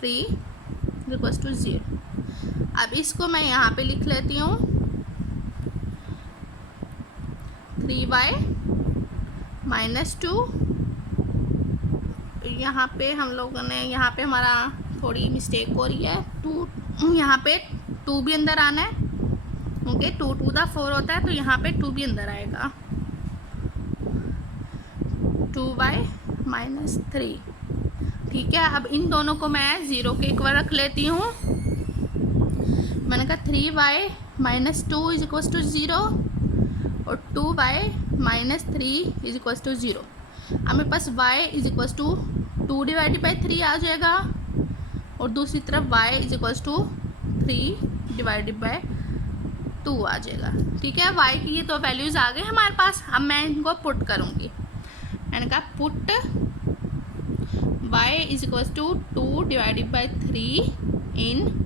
3 इक्वल्स टू 0। अब इसको मैं यहाँ पे लिख लेती हूँ, 3y माइनस 2, यहाँ पे हम लोगों ने, यहाँ पे हमारा थोड़ी मिस्टेक हो रही है, 2 यहाँ पे 2 भी अंदर आना है, ओके, 2 टू द 4 होता है, तो यहाँ पे 2 भी अंदर आएगा, 2y-3। ठीक है, अब इन दोनों को मैं 0 के इक्वल रख लेती हूँ। मैंने कहा 3y-2 इज इक्वल टू 0 और 2y-3 इज इक्वल टू 0। अब मेरे पास y is equal to 2 divided by 3 आ जाएगा और दूसरी तरफ y is equal to 3 divided by 2 आ जाएगा। ठीक है, y की ये तो वैल्यूज़ आ गए हमारे पास। अब मैं इनको पुट करूँगी। मैंने कहा put y is equal to 2 divided by 3 in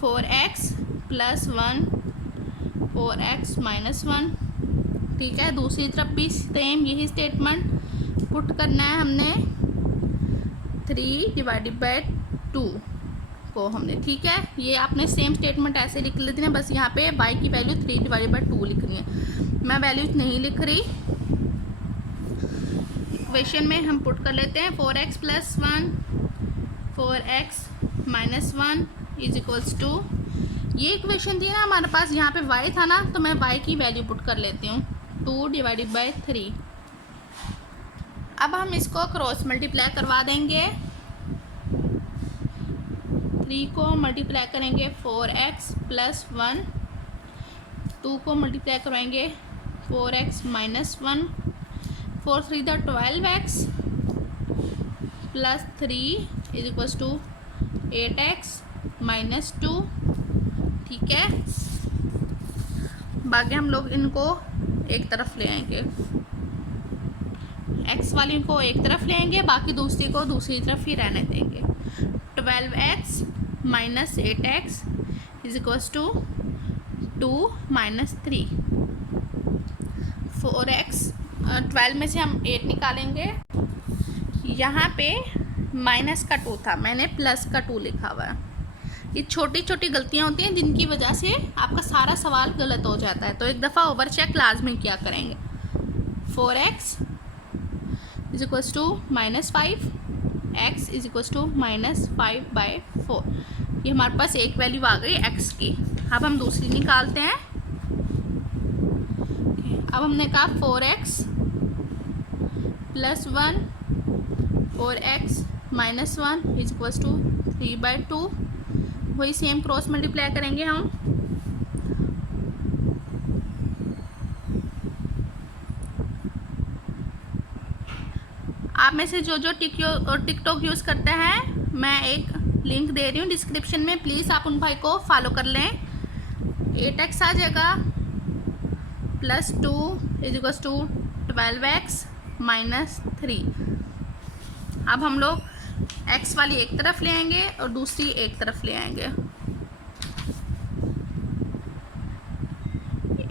4x plus 1 4x minus 1। ठीक है, दूसरी तरफ भी सेम यही स्टेटमेंट पुट करना है हमने 3 डिवाइडेड बाई 2 को हमने। ठीक है, ये आपने सेम स्टेटमेंट ऐसे लिख लेते हैं, बस यहाँ पे y की वैल्यू 3 डिवाइडेड बाई 2 लिखनी है। मैं वैल्यूज नहीं लिख रही। इक्वेशन में हम पुट कर लेते हैं 4x plus 1 4x minus 1 is equals to, ये इक्वेशन थी ना हमारे पास, यहाँ पे y था ना, तो मैं y की वैल्यू पुट कर लेती हूँ 2 डिवाइडेड बाई 3। अब हम इसको क्रॉस मल्टीप्लाई करवा देंगे। 3 को मल्टीप्लाई करेंगे 4x प्लस 1, 2 को मल्टीप्लाई करवाएंगे 4x minus 1, 4 3 the 12x plus 3 is equals to 8x minus 2। ठीक है, बाकी हम लोग इनको एक तरफ ले आएंगे, x वाली को एक तरफ ले आएंगे, बाकी दूसरी को दूसरी तरफ ही रहने देंगे। 12x minus 8x is equals to 2 minus 3। 4x 12 में से हम 8 निकालेंगे। यहाँ पे माइनस का 2 था, मैंने प्लस का 2 लिखा हुआ है। ये छोटी छोटी गलतियाँ होती हैं जिनकी वजह से आपका सारा सवाल गलत हो जाता है, तो एक दफ़ा ओवर चेक लाजमी क्या करेंगे। 4x is equals to minus 5, x is equals to minus 5/4। ये हमारे पास एक वैल्यू आ गई x की। अब हम दूसरी निकालते हैं। अब हमने कहा 4x plus 1 4x minus 1 is equals to 3/2। वही सेम क्रॉस मल्टीप्लाई करेंगे हम। आप में से जो जो टिकटॉक यूज़ करते हैं, मैं एक लिंक दे रही हूँ डिस्क्रिप्शन में, प्लीज़ आप उन भाई को फॉलो कर लें। 8x आ जाएगा plus 2 is equal to 12x minus 3। अब हम लोग x वाली एक तरफ ले आएंगे और दूसरी एक तरफ ले आएंगे।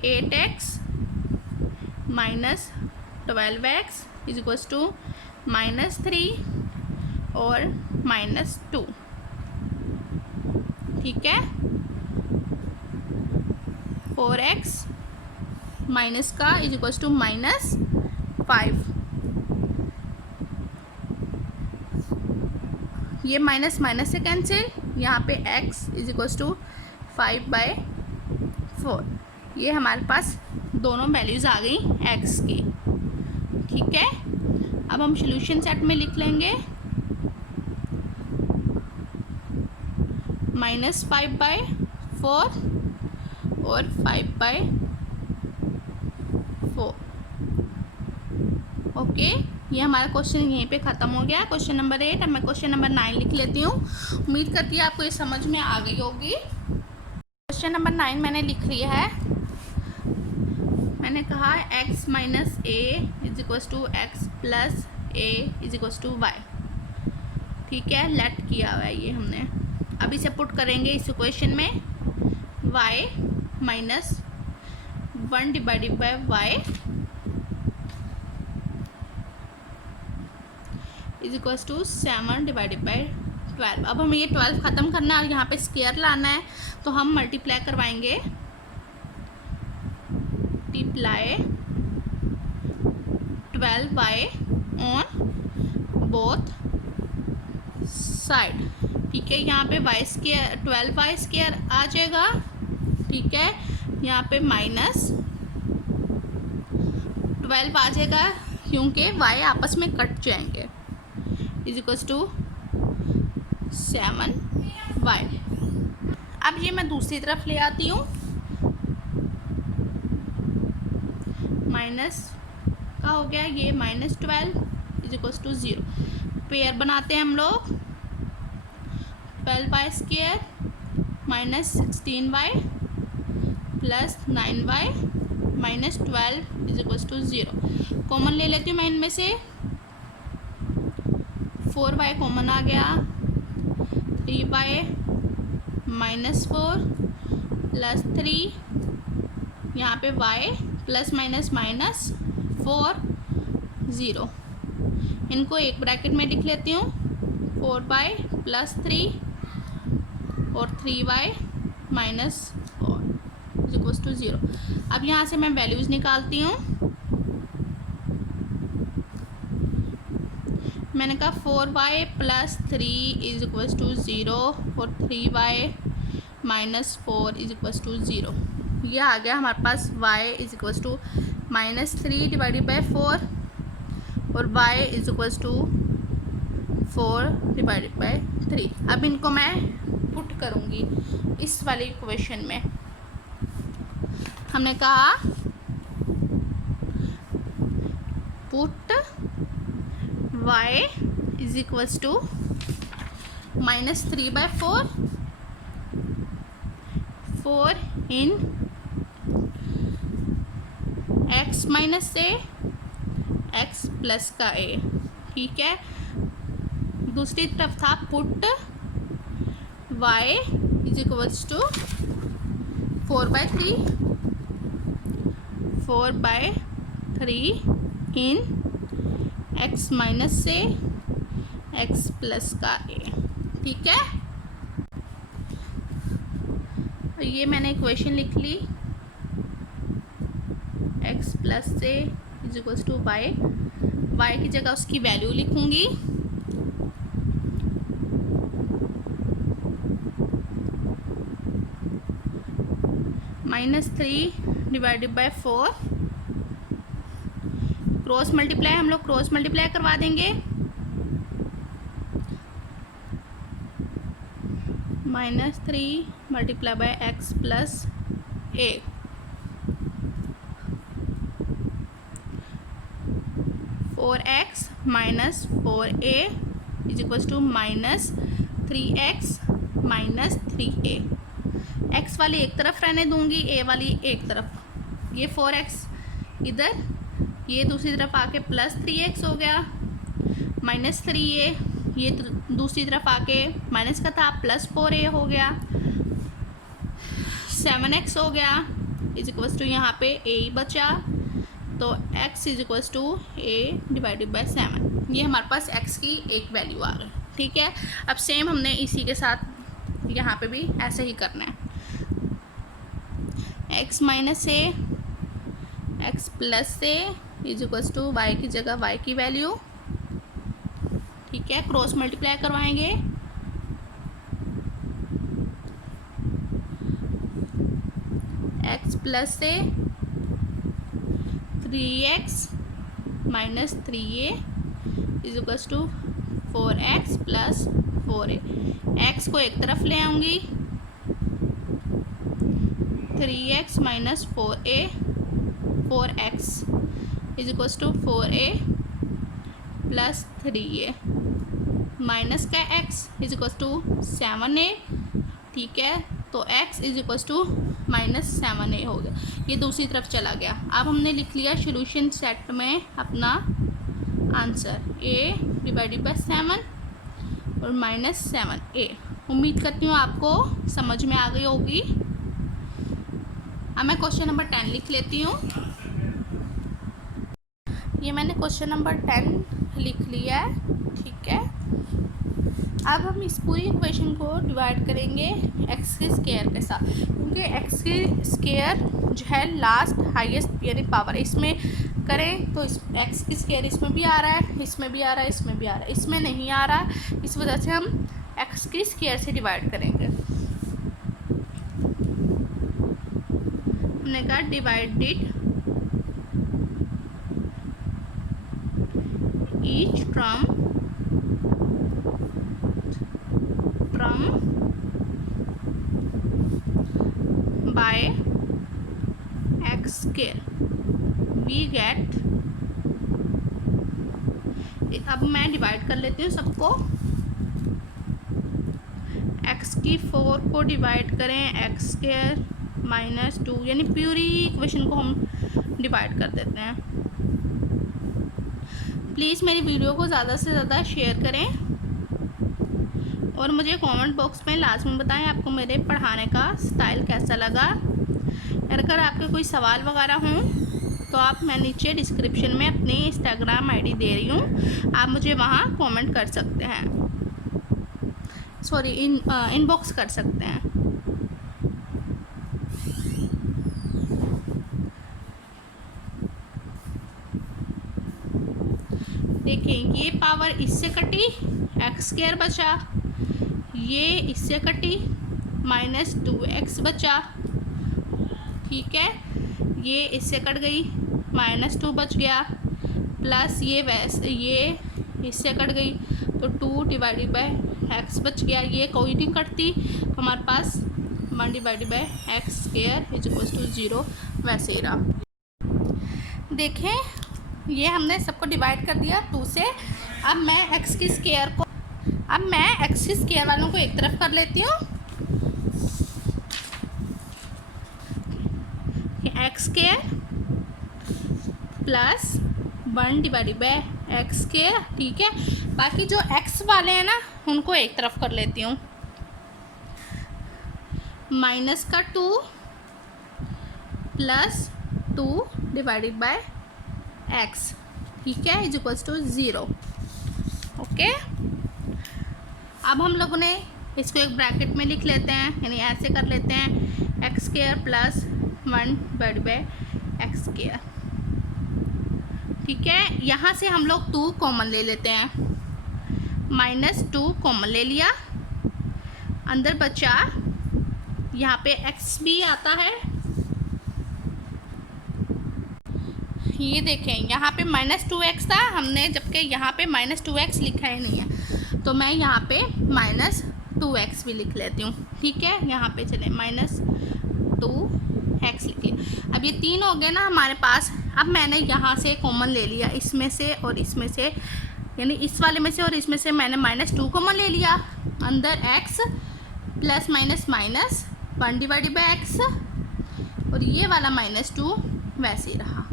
8x minus 12x is equal to minus 3 और माइनस 2। ठीक है, 4x माइनस का इज इक्वल टू माइनस 5। ये माइनस माइनस से कैंसिल, यहाँ पे x इज इक्वल टू 5/4। ये हमारे पास दोनों वैल्यूज़ आ गई x की। ठीक है, अब हम सॉल्यूशन सेट में लिख लेंगे माइनस 5/4 और 5/4। ओके, ये हमारा क्वेश्चन यहीं पे ख़त्म हो गया, क्वेश्चन नंबर 8। अब मैं क्वेश्चन नंबर 9 लिख लेती हूँ। उम्मीद करती है आपको ये समझ में आ गई होगी। क्वेश्चन नंबर 9 मैंने लिख लिया है। मैंने कहा x minus a is equals to x plus a is equals to y। ठीक है, लेट किया हुआ है ये हमने। अब इसे पुट करेंगे इस इक्वेशन में। y minus 1 divided by y is equals to 7 divided by 12। अब हमें ये 12 ख़त्म करना है और यहाँ पे स्क्वायर लाना है, तो हम मल्टीप्लाई करवाएंगे। Multiply 12y on both side. ठीक है, यहाँ पे y स्क्वायर 12y स्क्वायर आ जाएगा। ठीक है, यहाँ पे माइनस 12 आ जाएगा, क्योंकि y आपस में कट जाएंगे, इज इक्वल्स टू 7y। अब ये मैं दूसरी तरफ ले आती हूँ, माइनस का हो गया ये -12 इज इक्वल्स टू 0। पेयर बनाते हैं हम लोग, 12y² minus 16y plus 9y minus 12 is equals to 0। Common ले लेती हूँ मैं इनमें से, 4y कॉमन आ गया, 3y माइनस 4 प्लस 3, यहाँ पे y प्लस माइनस माइनस 4 0, इनको एक ब्रैकेट में लिख लेती हूँ, 4y प्लस 3 और 3y minus 4 is equals to 0। अब यहाँ से मैं वैल्यूज़ निकालती हूँ। मैंने कहा 4y plus 3 is equals to 0 और 3y minus 4 is equals to 0। ये आ गया हमारे पास y is equals to -3 divided by 4 और y is equals to 4 divided by 3। अब इनको मैं पुट करूँगी इस वाले इक्वेशन में। हमने कहा put y is equals to -3/4 4 in x minus a x plus का a, ठीक है। दूसरी तरफ था put y is equals to 4/3 in x minus से x प्लस का a, ठीक है। ये मैंने इक्वेशन लिख ली, x प्लस से इज इक्वल्स टू y की जगह उसकी वैल्यू लिखूंगी, -3 डिवाइडेड बाय 4, क्रॉस मल्टीप्लाई हम लोग क्रॉस मल्टीप्लाई करवा देंगे, -3 multiply by x plus a, 4x minus 4a is equals to -3x minus 3a। x वाली एक तरफ रहने दूंगी, a वाली एक तरफ, ये 4x इधर, ये दूसरी तरफ आके +3x हो गया, -3a, ये दूसरी तरफ आके माइनस का था +4a हो गया, 7x हो गया इज इक्वल्स टू यहाँ पे a ही बचा, तो x is equals to a divided by 7। ये हमारे पास x की एक वैल्यू आ गई, ठीक है। अब सेम हमने इसी के साथ यहाँ पे भी ऐसे ही करना है, x minus a x plus a is equals to y की जगह y की वैल्यू, ठीक है। क्रॉस मल्टीप्लाई करवाएंगे, x plus a 3x minus 3a is equals to 4x plus 4a। x को एक तरफ ले आऊँगी, 3x minus 4a 4x is equals to 4a plus 3a, minus का x is equals to 7a, ठीक है। तो x is equals to -7a हो गया, ये दूसरी तरफ चला गया। अब हमने लिख लिया सॉल्यूशन सेट में अपना आंसर, a डिवाइडेड बाय 7 और -7a। उम्मीद करती हूँ आपको समझ में आ गई होगी। अब मैं क्वेश्चन नंबर 10 लिख लेती हूँ। ये मैंने क्वेश्चन नंबर 10 लिख लिया है, ठीक है। अब हम इस पूरी इक्वेशन को डिवाइड करेंगे एक्स के स्क्वायर के साथ, क्योंकि एक्स की स्क्वायर जो है लास्ट हाईएस्ट यानी पावर, इसमें करें तो इस एक्स की स्क्वायर इसमें भी आ रहा है, इसमें भी आ रहा है, इसमें भी आ रहा है, इसमें नहीं आ रहा, इस वजह से हम एक्स की स्क्वायर से डिवाइड करेंगे। हमने कहा divided from by x square we get, अब मैं डिवाइड कर लेती हूँ सबको। एक्स की 4 को डिवाइड करें एक्स स्क्वायर माइनस 2, यानी पूरी इक्वेशन को हम डिवाइड कर देते हैं। प्लीज़ मेरी वीडियो को ज़्यादा से ज़्यादा शेयर करें और मुझे कमेंट बॉक्स में लाजमी बताएं आपको मेरे पढ़ाने का स्टाइल कैसा लगा। अगर आपके कोई सवाल वगैरह हों तो आप, मैं नीचे डिस्क्रिप्शन में अपनी इंस्टाग्राम आईडी दे रही हूँ, आप मुझे वहाँ कमेंट कर सकते हैं, सॉरी इनबॉक्स कर सकते हैं। देखें ये पावर इससे कटी, एक्स स्क्वायर बचा, ये इससे कटी माइनस 2x बचा, ठीक है, ये इससे कट गई माइनस 2 बच गया, प्लस ये वैसे ये इससे कट गई तो 2 डिवाइडेड बाय एक्स बच गया, ये कोई नहीं कटती तो हमारे पास 1 divided by x square is equal to 0 वैसे ही रहा। देखें ये हमने सबको डिवाइड कर दिया 2 से। अब मैं एक्स की स्क्वायर को, अब मैं एक्स की स्क्वायर वालों को एक तरफ कर लेती हूँ, x square plus 1 divided by x square, ठीक है। बाकी जो एक्स वाले हैं ना उनको एक तरफ कर लेती हूँ, माइनस का 2 प्लस 2 डिवाइडेड बाय एक्स, ठीक है, इज इक्वल्स टू 0, ओके। अब हम लोगों ने इसको एक ब्रैकेट में लिख लेते हैं, यानी ऐसे कर लेते हैं x square plus 1 divided by x square, ठीक है। यहाँ से हम लोग 2 कॉमन ले लेते हैं, माइनस 2 कॉमन ले लिया, अंदर बचा, यहाँ पे x भी आता है, ये देखें यहाँ पे माइनस 2x था हमने, जबकि यहाँ पे माइनस 2x लिखा ही नहीं है, तो मैं यहाँ पे माइनस 2x भी लिख लेती हूँ, ठीक है। यहाँ पे चले माइनस 2x लिख लिया। अब ये 3 हो गए ना हमारे पास। अब मैंने यहाँ से कॉमन ले लिया, इसमें से और इसमें से, यानी इस वाले में से और इसमें से मैंने माइनस 2 कॉमन ले लिया, अंदर x plus minus minus 1 divided by x, और ये वाला माइनस 2 वैसे ही रहा,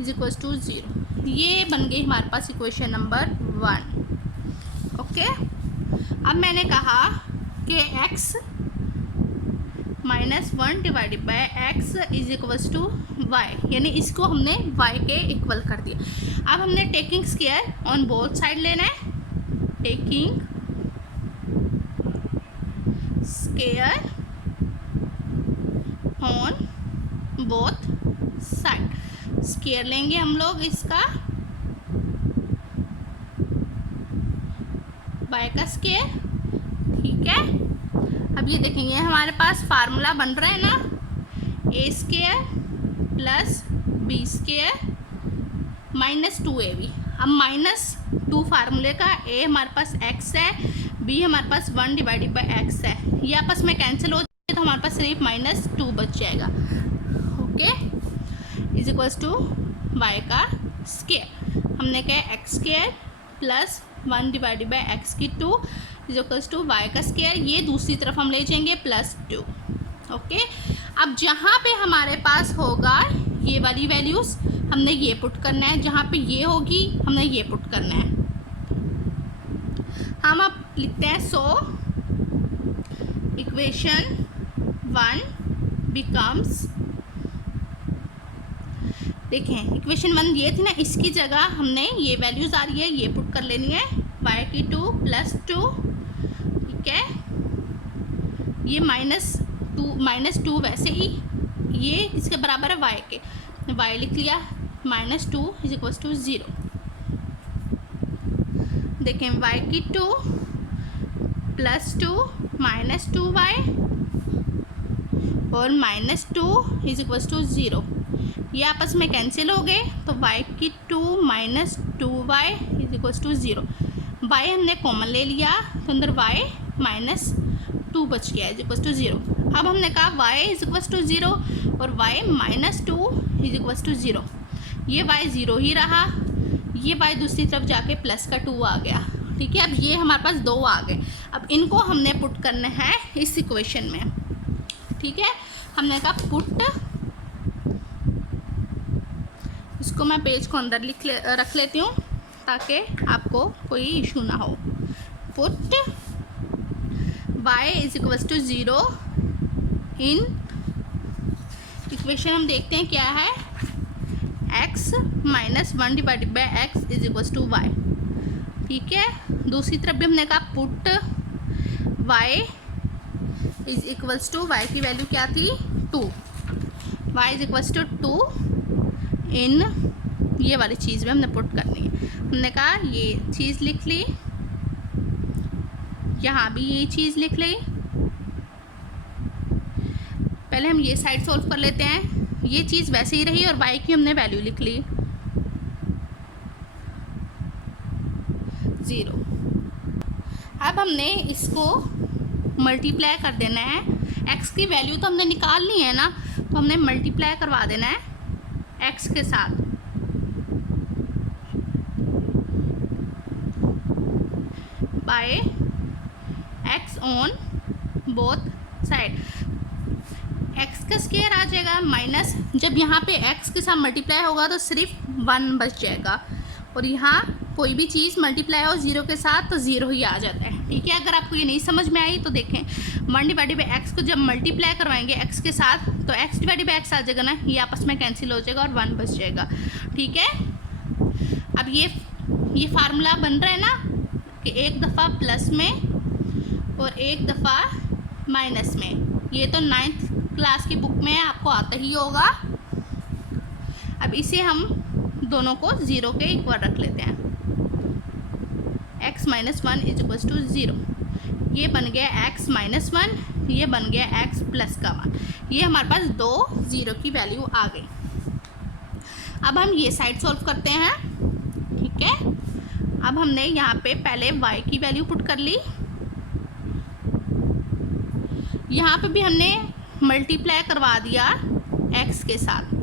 इज इक्वल्स टू 0। ये बन गई हमारे पास इक्वेशन नंबर 1, ओके। अब मैंने कहा कि x minus 1 divided by x is equals to y, यानी इसको हमने y के इक्वल कर दिया। अब हमने taking square on both side लेना है, taking square on both side, square लेंगे हम लोग इसका, y का स्क्वायर, ठीक है। अब ये देखेंगे हमारे पास फार्मूला बन रहा है ना, a square plus b square minus 2ab। अब माइनस 2 फार्मूले का, ए हमारे पास x है, बी हमारे पास 1 डिवाइडेड बाय x है, ये आपस में कैंसिल हो जाए तो हमारे पास सिर्फ माइनस 2 बच जाएगा, okay, is equals to y का स्क्वायर। हमने कहा x square plus 1 divided by x की 2 इज इक्वल्स टू वाई का स्क्वायर, ये दूसरी तरफ हम ले जाएंगे प्लस 2, ओके। अब जहाँ पे हमारे पास होगा ये वाली वैल्यूज़ हमने ये पुट करना है, जहाँ पे ये होगी हमने ये पुट करना है। हम अब लिखते हैं, सो इक्वेशन 1 बिकम्स, देखें इक्वेशन 1 ये थी ना, इसकी जगह हमने ये वैल्यूज़ आ रही है ये पुट कर लेनी है, y की 2 प्लस 2, ठीक है, ये माइनस 2 वैसे ही ये इसके बराबर है y के, y लिख लिया, माइनस 2 इज इक्वल्स टू 0। देखें y की 2 प्लस 2 माइनस 2y और माइनस 2 इज इक्वल्स टू 0, ये आपस में कैंसिल हो गए, तो y की 2 minus 2y is equals to 0। y हमने कॉमन ले लिया तो अंदर y माइनस 2 बच गया इज इक्वल्स टू 0। अब हमने कहा y इज इक्वल्स टू 0 और y minus 2 is equals to 0। ये y 0 ही रहा, ये y दूसरी तरफ जाके प्लस का 2 आ गया। ठीक है, अब ये हमारे पास 2 आ गए। अब इनको हमने पुट करना है इस इक्वेशन में। ठीक है, हमने कहा पुट, इसको मैं पेज को अंदर रख लेती हूँ ताकि आपको कोई इशू ना हो। Put y is equals to 0 in equation, हम देखते हैं क्या है, x minus 1 divided by x is equals to y। ठीक है, दूसरी तरफ भी हमने कहा put y is equals to, y की वैल्यू क्या थी 2, y is equals to 2 in, ये वाली चीज़ भी हमने पुट करनी है। हमने कहा ये चीज़ लिख ली, यहाँ भी ये चीज़ लिख ली। पहले हम ये साइड सॉल्व कर लेते हैं, ये चीज़ वैसे ही रही और y की हमने वैल्यू लिख ली 0। अब हमने इसको मल्टीप्लाई कर देना है, x की वैल्यू तो हमने निकाल ली है ना, तो हमने मल्टीप्लाई करवा देना है x के साथ। By x on both side, x का स्क्वायर आ जाएगा माइनस, जब यहाँ पे x के साथ मल्टीप्लाई होगा तो सिर्फ 1 बच जाएगा, और यहाँ कोई भी चीज़ मल्टीप्लाई हो 0 के साथ तो 0 ही आ जाता है। ठीक है, अगर आपको ये नहीं समझ में आई तो देखें, 1 डिवाइडेड बाई एक्स को जब मल्टीप्लाई करवाएंगे x के साथ तो x डिवाइडेड बाई एक्स आ जाएगा ना, ये आपस में कैंसिल हो जाएगा और 1 बच जाएगा। ठीक है, अब ये फार्मूला बन रहा है ना कि एक दफ़ा प्लस में और एक दफ़ा माइनस में, ये तो 9th क्लास की बुक में आपको आता ही होगा। अब इसे हम दोनों को 0 के इक्वल रख लेते हैं, x minus 1 is equals to 0। ये बन गया x माइनस 1, ये बन गया x प्लस का 1। ये हमारे पास 2 0 की वैल्यू आ गई। अब हम ये साइड सॉल्व करते हैं। ठीक है, अब हमने यहाँ पे पहले y की वैल्यू पुट कर ली, यहाँ पे भी हमने मल्टीप्लाई करवा दिया x के साथ।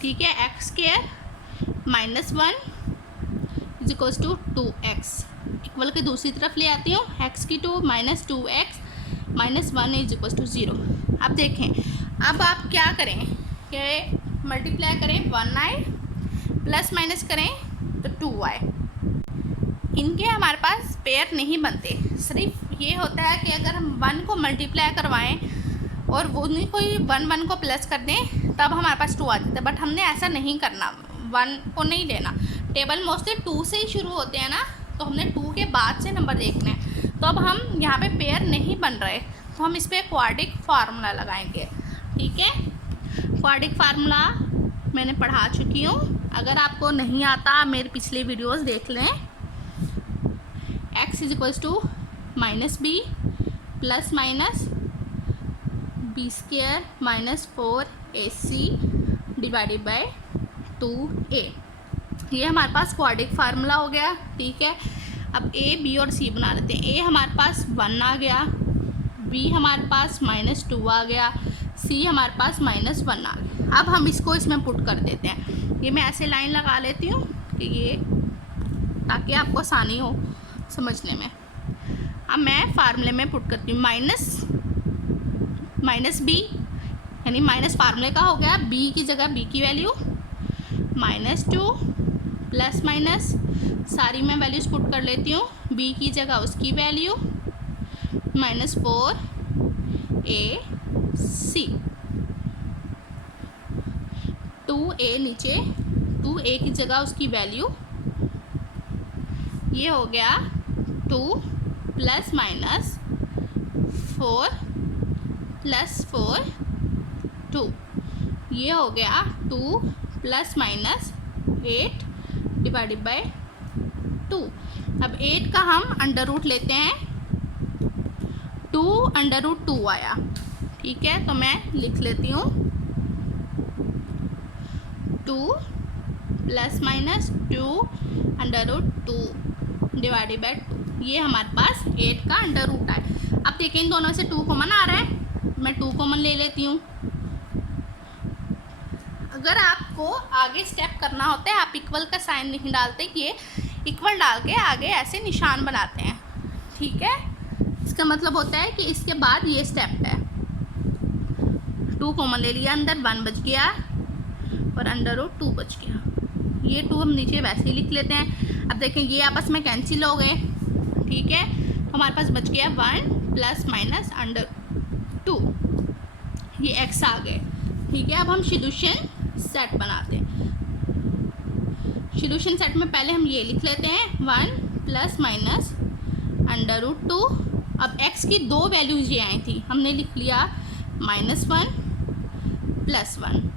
ठीक है, x square minus 1 is equals to 2x, equal के दूसरी तरफ ले आती हूँ, x की 2 minus 2x minus 1 is equals to 0। अब देखें, अब आप क्या करें कि मल्टीप्लाई करें 1i प्लस माइनस करें तो 2y। इनके हमारे पास पेयर नहीं बनते, सिर्फ ये होता है कि अगर हम 1 को मल्टीप्लाई करवाएं और वो नहीं कोई 1 को प्लस कर दें तब हमारे पास 2 आ जाता है, बट हमने ऐसा नहीं करना, 1 को नहीं लेना। टेबल मोस्टली 2 से ही शुरू होते हैं ना, तो हमने 2 के बाद से नंबर देखना है। तो अब हम यहाँ पे पेयर नहीं बन रहे तो हम इस पर क्वाड्रिक फार्मूला लगाएंगे। ठीक है, क्वाड्रिक फार्मूला मैंने पढ़ा चुकी हूँ, अगर आपको नहीं आता मेरे पिछले वीडियोस देख लें। x is equals to minus b plus minus b square minus 4ac divided by 2a। ये हमारे पास क्वाड्रिक फार्मूला हो गया। ठीक है, अब a b और c बना लेते हैं। a हमारे पास 1 आ गया, b हमारे पास माइनस 2 आ गया, c हमारे पास माइनस 1 आ गया। अब हम इसको इसमें पुट कर देते हैं। ये मैं ऐसे लाइन लगा लेती हूँ कि ये, ताकि आपको आसानी हो समझने में। अब मैं फार्मूले में पुट करती हूँ, माइनस बी, यानी माइनस फार्मूले का हो गया, b की जगह b की वैल्यू माइनस 2 प्लस माइनस सारी मैं वैल्यूज़ पुट कर लेती हूँ, b की जगह उसकी वैल्यू माइनस 4ac, 2a नीचे, 2a की जगह उसकी वैल्यू, ये हो गया 2 प्लस माइनस 4 प्लस 4 2, ये हो गया 2 प्लस माइनस 8 डिवाइडेड बाय 2। अब 8 का हम अंडर रूट लेते हैं, 2 अंडर रूट 2 आया। ठीक है, तो मैं लिख लेती हूँ 2 plus minus 2 under root 2 divided by 2। ये हमारे पास 8 का अंडर रूट है। अब देखिए इन दोनों से 2 कॉमन आ रहा है, मैं 2 कॉमन ले लेती हूँ। अगर आपको आगे स्टेप करना होता है, आप इक्वल का साइन नहीं डालते, ये इक्वल डाल के आगे ऐसे निशान बनाते हैं, ठीक है। इसका मतलब होता है कि इसके बाद ये स्टेप है। 2 कॉमन ले लिया, अंदर 1 बच गया और अंडर रूट 2 बच गया। ये 2 हम नीचे वैसे ही लिख लेते हैं। अब देखें ये आपस में कैंसिल हो गए, ठीक है। हमारे पास बच गया 1 प्लस माइनस अंडर 2, ये x आ गए, ठीक है। अब हम सॉल्यूशन सेट बनाते हैं। सॉल्यूशन सेट में पहले हम ये लिख लेते हैं 1 प्लस माइनस अंडर रूट 2। अब x की 2 वैल्यूज ये आई थी, हमने लिख लिया -1 +1।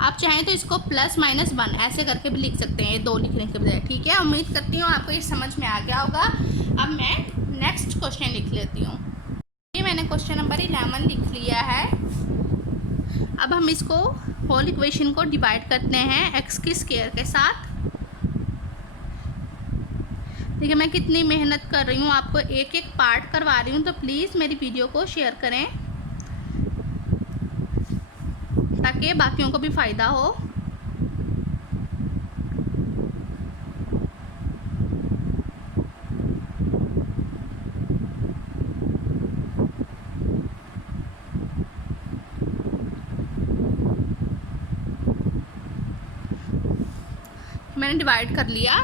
आप चाहें तो इसको +-1 ऐसे करके भी लिख सकते हैं, ये 2 लिखने के बजाय, ठीक है। उम्मीद करती हूँ आपको ये समझ में आ गया होगा। अब मैं नेक्स्ट क्वेश्चन लिख लेती हूँ। ये मैंने क्वेश्चन नंबर 11 लिख लिया है। अब हम इसको होल इक्वेशन को डिवाइड करते हैं x की स्क्वायर के साथ। देखिए मैं कितनी मेहनत कर रही हूँ, आपको एक एक पार्ट करवा रही हूँ, तो प्लीज़ मेरी वीडियो को शेयर करें ताकि बाकियों को भी फ़ायदा हो। मैंने डिवाइड कर लिया।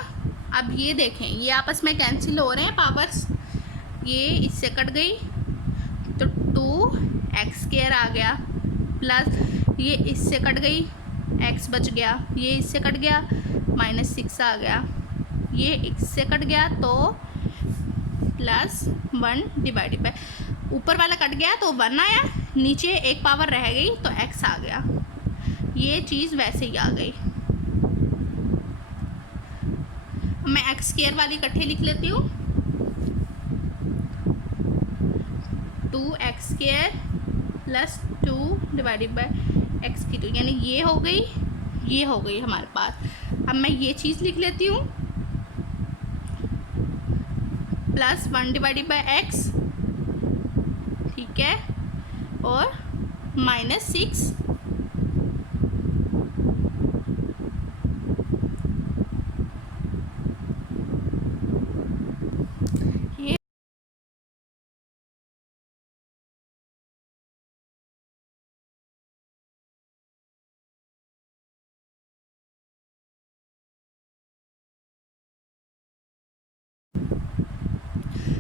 अब ये देखें ये आपस में कैंसिल हो रहे हैं पावर्स, ये इससे कट गई तो 2x² आ गया, प्लस ये इससे कट गई x बच गया, ये इससे कट गया -6 आ गया, ये इससे कट गया तो +1 डिवाइडेड बाय, ऊपर वाला कट गया तो 1 आया, नीचे एक पावर रह गई तो x आ गया। ये चीज़ वैसे ही आ गई। मैं x² वाली इकट्ठे लिख लेती हूँ। 2x² + 2 डिवाइडेड बाय x², यानी ये हो गई, ये हो गई हमारे पास। अब मैं ये चीज़ लिख लेती हूँ +1 डिवाइडेड बाय x, ठीक है, और -6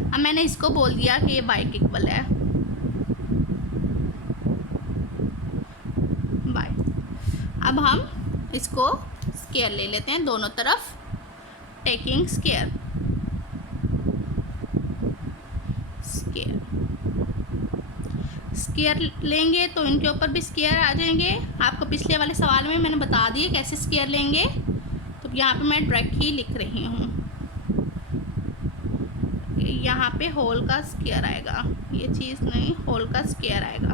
अब मैंने इसको बोल दिया कि ये y के इक्वल है, y। अब हम इसको स्क्वायर ले लेते हैं दोनों तरफ, टेकिंग स्क्वायर, स्क्वायर लेंगे तो इनके ऊपर भी स्क्वायर आ जाएंगे। आपको पिछले वाले सवाल में मैंने बता दिए कैसे स्क्वायर लेंगे, तो यहाँ पे मैं डायरेक्ट ही लिख रही हूँ। यहाँ पे होल का स्क्वायर आएगा, ये चीज़ नहीं, होल का स्क्वायर आएगा।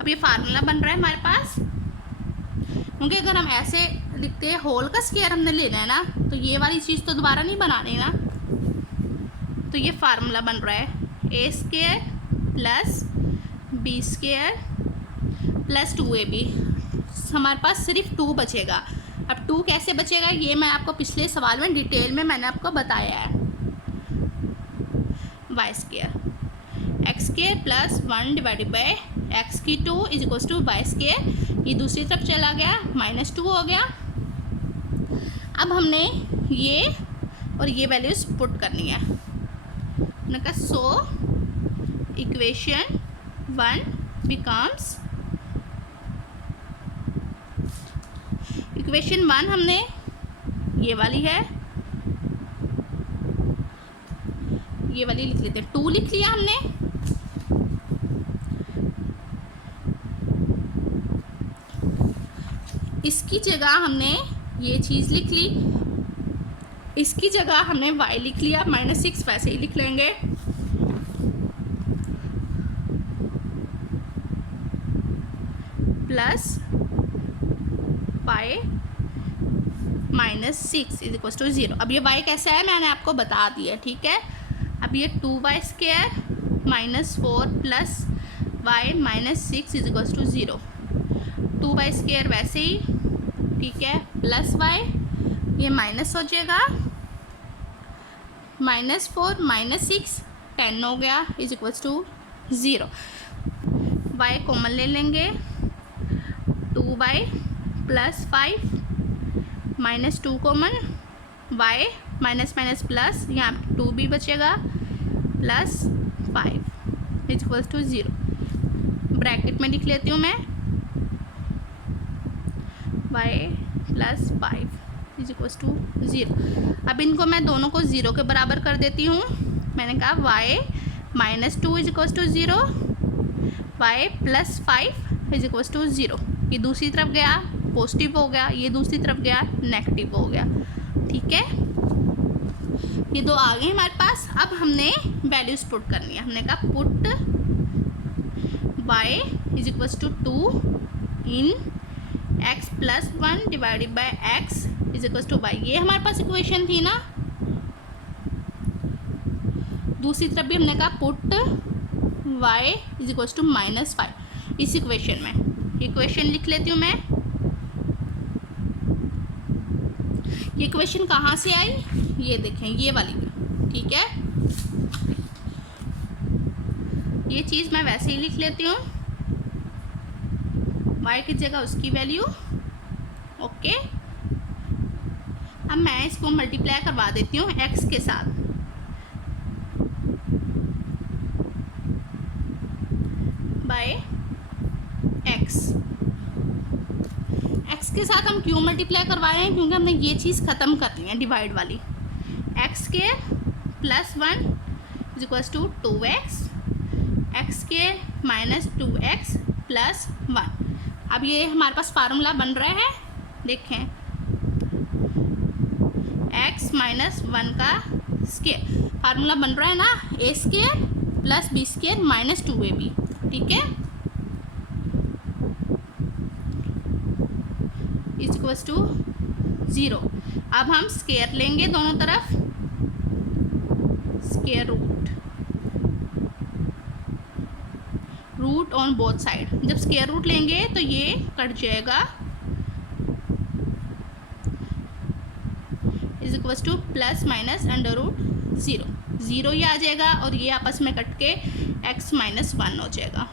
अब ये फार्मूला बन रहा है हमारे पास, क्योंकि अगर हम ऐसे लिखते हैं होल का स्क्वायर हमने लेना है ना, तो ये वाली चीज़ तो दोबारा नहीं बनानी ना, तो ये फार्मूला बन रहा है a² + b² + 2ab। हमारे पास सिर्फ 2 बचेगा। अब 2 कैसे बचेगा ये मैं आपको पिछले सवाल में डिटेल में मैंने आपको बताया है। y² x² + 1 divided bye x² = y², ये दूसरी तरफ चला गया, -2 हो गया। अब हमने ये और ये वैल्यूज पुट करनी है। मैंने कहा सो इक्वेशन 1 बिकम्स, इक्वेशन 1 हमने ये वाली है, ये वाली लिख लेते हैं, 2 लिख लिया हमने। इसकी जगह हमने ये चीज़ लिख ली, इसकी जगह हमने y लिख लिया, -6 वैसे ही लिख लेंगे। Plus pi -6 is equal to 0। अब ये y कैसे है मैंने आपको बता दिया, ठीक है। अब ये 2y square -4 plus y -6 is equal to 0। 2y square वैसे ही, ठीक है, प्लस y, ये माइनस हो जाएगा, -4 -6 10 हो गया is equal to 0। y common ले लेंगे, 2y plus 5 -2 common, y minus minus plus, यहाँ 2 भी बचेगा, plus 5 is equal to 0। Bracket में लिख लेती हूँ मैं, y plus 5 is equal to 0। अब इनको मैं दोनों को 0 के बराबर कर देती हूँ। मैंने कहा y -2 is equal to 0, y plus 5 is equal to 0। ये दूसरी तरफ गया पॉजिटिव हो गया, ये दूसरी तरफ गया नेगेटिव हो गया, ठीक है। ये दो आ गए हमारे पास। अब हमने वैल्यूज पुट करनी है। हमने कहा put y is equal to 2 in x plus 1 divided by x is equal to y। ये हमारे पास इक्वेशन थी ना। दूसरी तरफ भी हमने कहा put y is equal to -5 इस इक्वेशन में। इक्वेशन लिख लेती हूँ मैं। ये इक्वेशन कहाँ से आई, ये देखें, ये वाली, ठीक है। ये चीज़ मैं वैसे ही लिख लेती हूँ, y की जगह उसकी वैल्यू, ओके। अब मैं इसको मल्टीप्लाई करवा देती हूँ x के साथ। बाय x के साथ हम क्यों मल्टीप्लाई करवाए हैं, क्योंकि हमने ये चीज़ ख़त्म करनी है डिवाइड वाली। x square plus 1 is equal to 2x, x square minus 2x plus 1। अब ये हमारे पास फार्मूला बन रहा है, देखें, x माइनस 1 का स्क्वायर फार्मूला बन रहा है ना, a square plus b square minus 2ab, ठीक है, इज इक्वल टू 0। अब हम स्क्वायर लेंगे दोनों तरफ, square root on both side. जब स्क्वायर रूट लेंगे तो ये कट जाएगा, is equal to plus minus under root 0, 0 ही आ जाएगा और ये आपस में कट के x माइनस 1 हो जाएगा।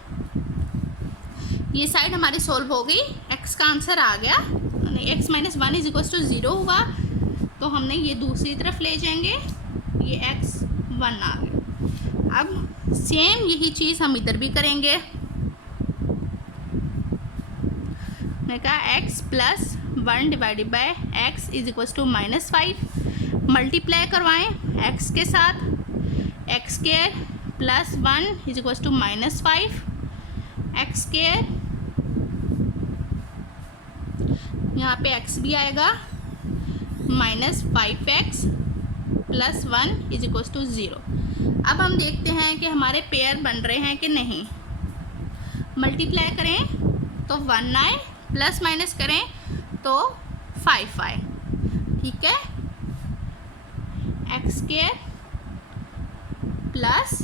ये साइड हमारी सॉल्व हो गई, x का आंसर आ गया, x minus 1 is equal to 0 हुआ, तो हमने ये दूसरी तरफ ले जाएंगे, ये x 1 आ गया। अब सेम यही चीज़ हम इधर भी करेंगे। मैंने कहा x plus 1 divided by x is equal to -5, multiply करवाएं x के साथ, x square plus 1 is equal to -5, x square, यहाँ पे x भी आएगा, -5x plus 1 is equal to 0। अब हम देखते हैं कि हमारे पेयर बन रहे हैं कि नहीं। मल्टीप्लाई करें तो 1 आए, प्लस माइनस करें तो 5 आए, ठीक है। x स्क्वायर प्लस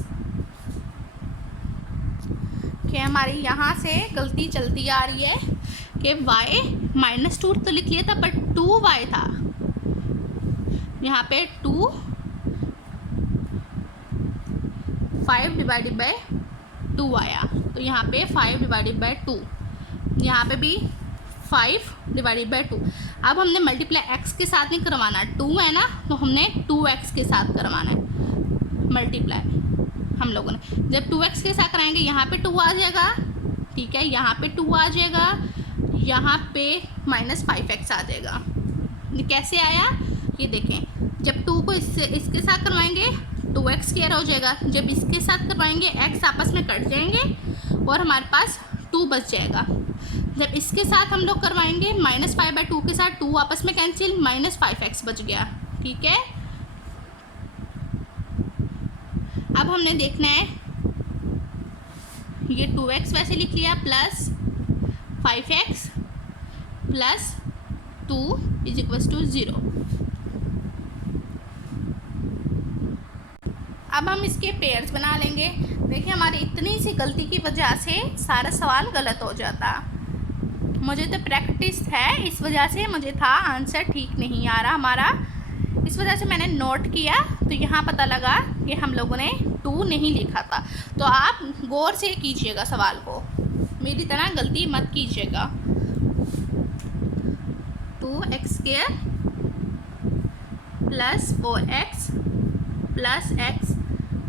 कि हमारी यहाँ से गलती चलती आ रही है कि y -2 तो लिख लिया था, बट 2y था, यहाँ पे 2 5 डिवाइडेड बाय 2 आया, तो यहाँ पे 5 डिवाइडेड बाय 2, यहाँ पे भी 5 डिवाइडेड बाय 2। अब हमने मल्टीप्लाई x के साथ नहीं करवाना, 2 है ना, तो हमने 2x के साथ करवाना है मल्टीप्लाई हम लोगों ने। जब 2x के साथ कराएंगे यहाँ पे 2 आ जाएगा, ठीक है, यहाँ पे 2 आ जाएगा, यहाँ पे -5x आ जाएगा। कैसे आया ये देखें, जब 2 को इसके साथ करवाएंगे 2x स्क्वायर हो जाएगा, जब इसके साथ करवाएंगे x आपस में कट जाएंगे और हमारे पास 2 बच जाएगा। जब इसके साथ हम लोग करवाएंगे -5/2 के साथ 2 आपस में कैंसिल, -5x बच गया, ठीक है। अब हमने देखना है, ये 2x वैसे लिख लिया, plus 5x plus 2 is equals to 0। अब हम इसके पेयर्स बना लेंगे। देखिए हमारी इतनी सी गलती की वजह से सारा सवाल गलत हो जाता। मुझे तो प्रैक्टिस है, इस वजह से मुझे था आंसर ठीक नहीं आ रहा हमारा, इस वजह से मैंने नोट किया, तो यहाँ पता लगा कि हम लोगों ने 2 नहीं लिखा था। तो आप गौर से कीजिएगा सवाल को, मेरी तरह गलती मत कीजिएगा। 2x² plus 4x plus x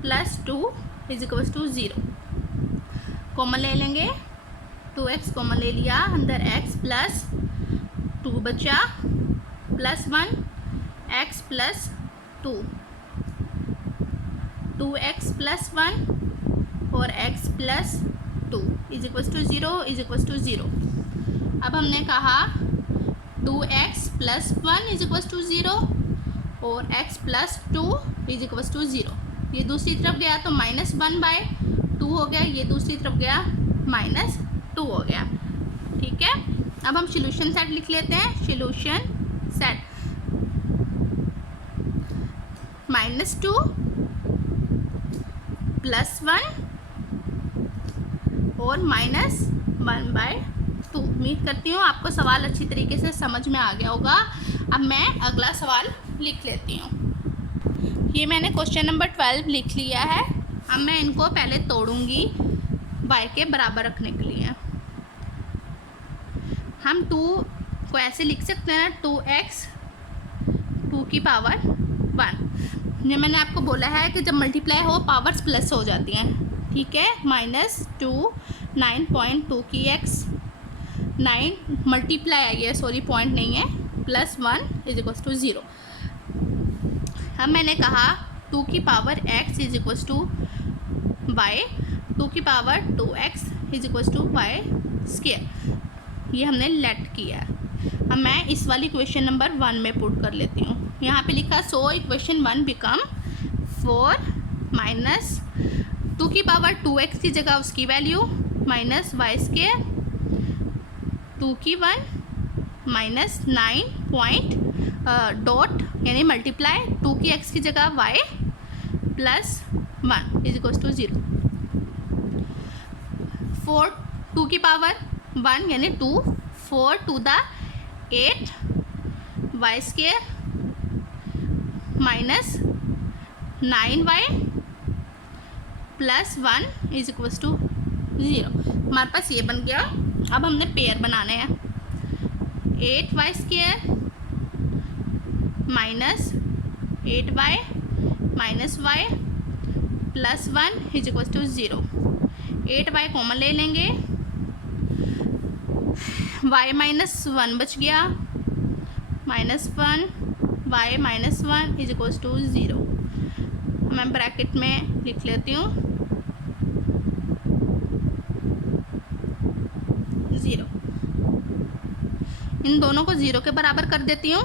plus 2 is equals to 0। Common ले लेंगे, 2x कॉमन ले लिया, अंदर x प्लस 2 बचा, plus 1 x plus 2, 2x plus 1 और x plus 2 is equals to 0 is equals to 0। अब हमने कहा 2x plus 1 is equals to 0 और x plus 2 is equals to 0। ये दूसरी तरफ गया तो -1/2 हो गया, ये दूसरी तरफ गया -2 हो गया। ठीक है, अब हम सॉल्यूशन सेट लिख लेते हैं। सॉल्यूशन सेट -2 प्लस 1 और -1/2। उम्मीद करती हूँ आपको सवाल अच्छी तरीके से समझ में आ गया होगा। अब मैं अगला सवाल लिख लेती हूँ। ये मैंने क्वेश्चन नंबर 12 लिख लिया है। अब मैं इनको पहले तोड़ूंगी y के बराबर रखने के लिए। हम 2 को ऐसे लिख सकते हैं, 2x 2 की पावर 1। ये मैंने आपको बोला है कि जब मल्टीप्लाई हो पावर्स प्लस हो जाती हैं। ठीक है, -2 9.2 की x, 9 मल्टीप्लाई आई है, सॉरी पॉइंट नहीं है, प्लस 1 इज इक्वल्स टू 0। अब मैंने कहा 2 की power x is equals to y, 2 की power 2x is equals to y²। ये हमने लेट किया। अब मैं इस वाली इक्वेशन नंबर 1 में पुट कर लेती हूँ। यहाँ पे लिखा सो इक्वेशन 1 बिकम 4 माइनस 2 की पावर 2x की जगह उसकी वैल्यू -y², 2 की 1 माइनस 9 डॉट यानी मल्टीप्लाई 2 की x की जगह y plus 1 is equals to 0। 4 2 की पावर 1 यानी 2, 4 to the 8 y² minus 9y plus 1 is equals to 0। हमारे पास ये बन गया। अब हमने पेयर बनाने हैं। 8y² minus 8y minus y plus 1 is equals to 0। 8y common ले लेंगे, y माइनस 1 बच गया, -1 y minus 1 is equals to 0। मैं ब्रैकेट में लिख लेती हूँ 0। इन दोनों को 0 के बराबर कर देती हूँ।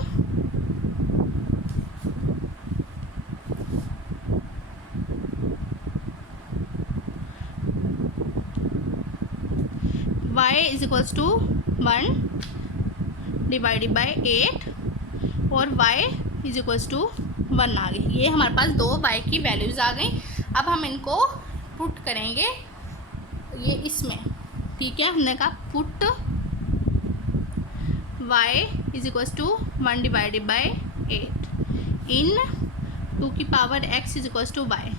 y is equals to 1 divided by 8 और y इज इक्वल्स टू 1 आ गई। ये हमारे पास 2 y की वैल्यूज़ आ गई। अब हम इनको पुट करेंगे ये इसमें। ठीक है, हमने कहा put y is equals to 1 divided by 8 in 2 की power x is equals to y।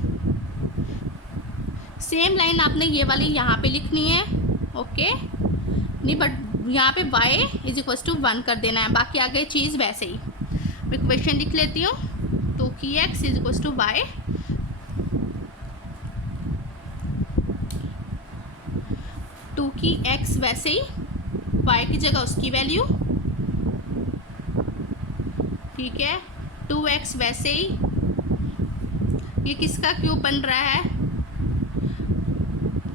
Same line आपने ये वाली यहाँ पे लिखनी है, ओके नहीं, बट यहाँ पे y इज इक्वल्स टू 1 कर देना है, बाकी आगे चीज़ वैसे ही। इक्वेशन लिख लेती हूँ 2 की x is equals to y, 2 की x वैसे ही, y की जगह उसकी वैल्यू। ठीक है, 2x वैसे ही, ये किसका क्यूब बन रहा है,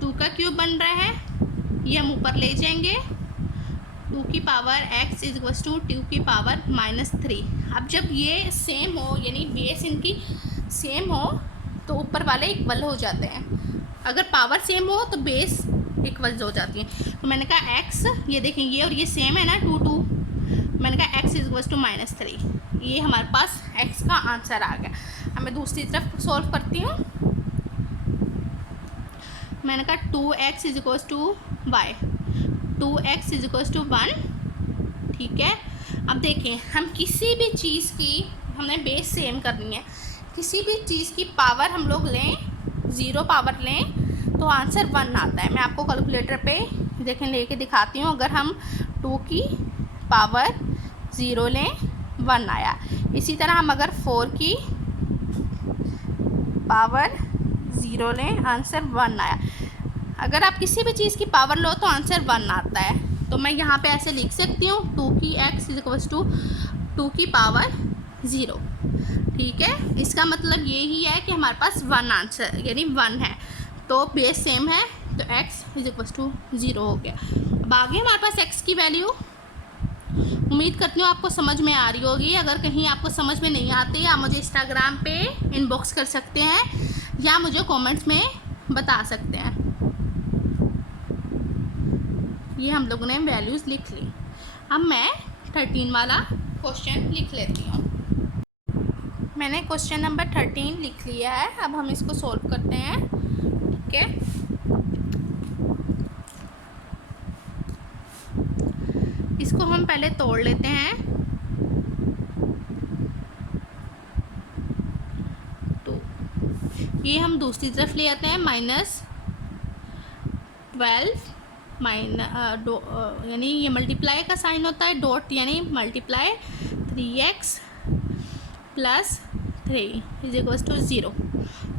2 का क्यूब बन रहा है, ये हम ऊपर ले जाएंगे। 2 की power x is equals to 2 की पावर -3। अब जब ये सेम हो यानी बेस इनकी सेम हो तो ऊपर वाले इक्वल हो जाते हैं, अगर पावर सेम हो तो बेस इक्वल हो जाती हैं। तो मैंने कहा x, ये देखें ये और ये सेम है ना, 2 2, मैंने कहा x इज टू -3, ये हमारे पास x का आंसर आ गया। अब मैं दूसरी तरफ सॉल्व करती हूँ। मैंने कहा 2x is to y, 2x is to 1, ठीक है। अब देखें, हम किसी भी चीज़ की हमने बेस सेम करनी है, किसी भी चीज़ की पावर हम लोग लें, 0 पावर लें तो आंसर 1 आता है। मैं आपको कैलकुलेटर पे देखें लेके दिखाती हूँ। अगर हम 2 की पावर 0 लें 1 आया। इसी तरह हम अगर 4 की पावर 0 लें आंसर 1 आया। अगर आप किसी भी चीज़ की पावर लो तो आंसर 1 आता है। तो मैं यहाँ पे ऐसे लिख सकती हूँ 2 की x इज टू 2 की पावर 0, ठीक है। इसका मतलब यही है कि हमारे पास 1 आंसर यानी 1 है, तो बेस सेम है, तो x इज टू 0 हो गया। अब आगे हमारे पास x की वैल्यू, उम्मीद करती हूँ आपको समझ में आ रही होगी। अगर कहीं आपको समझ में नहीं आती, आप मुझे इंस्टाग्राम पे इनबॉक्स कर सकते हैं या मुझे कमेंट्स में बता सकते हैं। ये हम लोगों ने वैल्यूज़ लिख ली। अब मैं 13 वाला क्वेश्चन लिख लेती हूँ। मैंने क्वेश्चन नंबर 13 लिख लिया है। अब हम इसको सॉल्व करते हैं, ठीक है। इसको हम पहले तोड़ लेते हैं। तो ये हम दूसरी तरफ ले आते हैं, -12 यानी ये मल्टीप्लाई का साइन होता है, डॉट यानी multiply 3x plus 3 is equals to 0।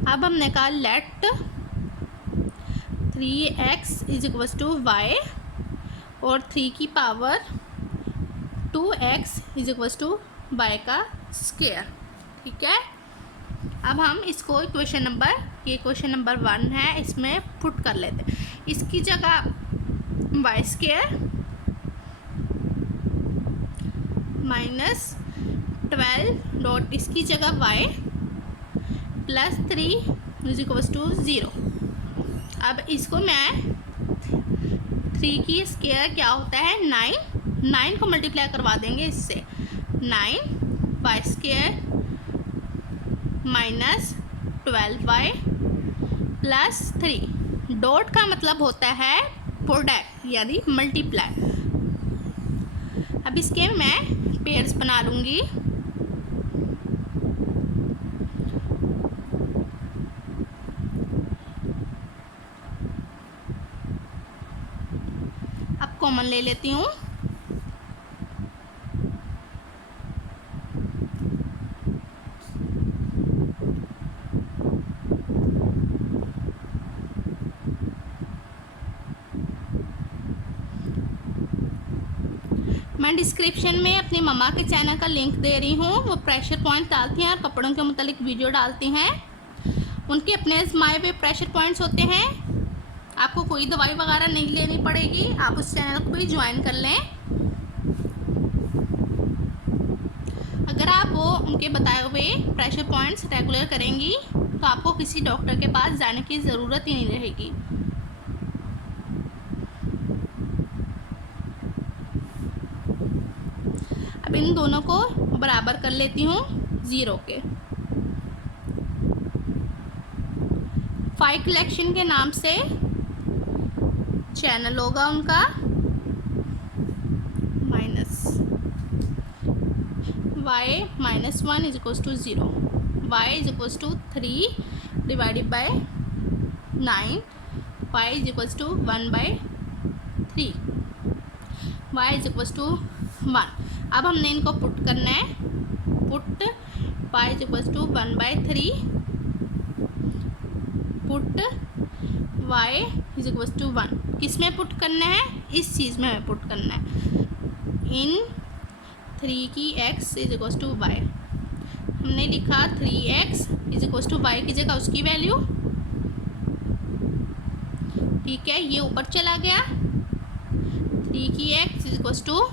अब हमने कहा let 3x is equals to y और 3 की power 2x is equals to y का स्क्वायर, ठीक है। अब हम इसको क्वेश्चन नंबर, ये क्वेश्चन नंबर 1 है, इसमें पुट कर लेते हैं। इसकी जगह वाई स्क्वायर -12 डॉट इसकी जगह y plus 3 is equals to 0। अब इसको मैं 3 की स्क्वायर क्या होता है 9 को मल्टीप्लाई करवा देंगे इससे, 9 Y square -12y plus 3। Dot का मतलब होता है प्रोडक्ट यानी मल्टीप्लाई। अब इसके मैं पेयर्स बना लूँगी। अब कॉमन ले लेती हूँ। मैं डिस्क्रिप्शन में अपनी मम्मा के चैनल का लिंक दे रही हूँ। वो प्रेशर पॉइंट डालती हैं और कपड़ों के मुतालिक वीडियो डालती हैं। उनके अपने आजमाए हुए प्रेशर पॉइंट्स होते हैं। आपको कोई दवाई वगैरह नहीं लेनी पड़ेगी, आप उस चैनल को भी ज्वाइन कर लें। अगर आप वो उनके बताए हुए प्रेशर पॉइंट्स रेगुलर करेंगी तो आपको किसी डॉक्टर के पास जाने की ज़रूरत ही नहीं रहेगी। अब इन दोनों को बराबर कर लेती हूँ 0 के। फाइव कलेक्शन के नाम से चैनल होगा उनका, y -1 is equals to 0, y is equals to 3 divided by 9, y is equals to 1/3, y is equals to 1। अब हमने इनको पुट करना है, put y is equals to 1/3, put y is equals to 1। किस में पुट करना है, इस चीज़ में हमें पुट करना है, इन 3 की x is equals to y। हमने लिखा 3x is equals to y की जगह उसकी वैल्यू, ठीक है। ये ऊपर चला गया, 3 की x इज इक्वल्स टू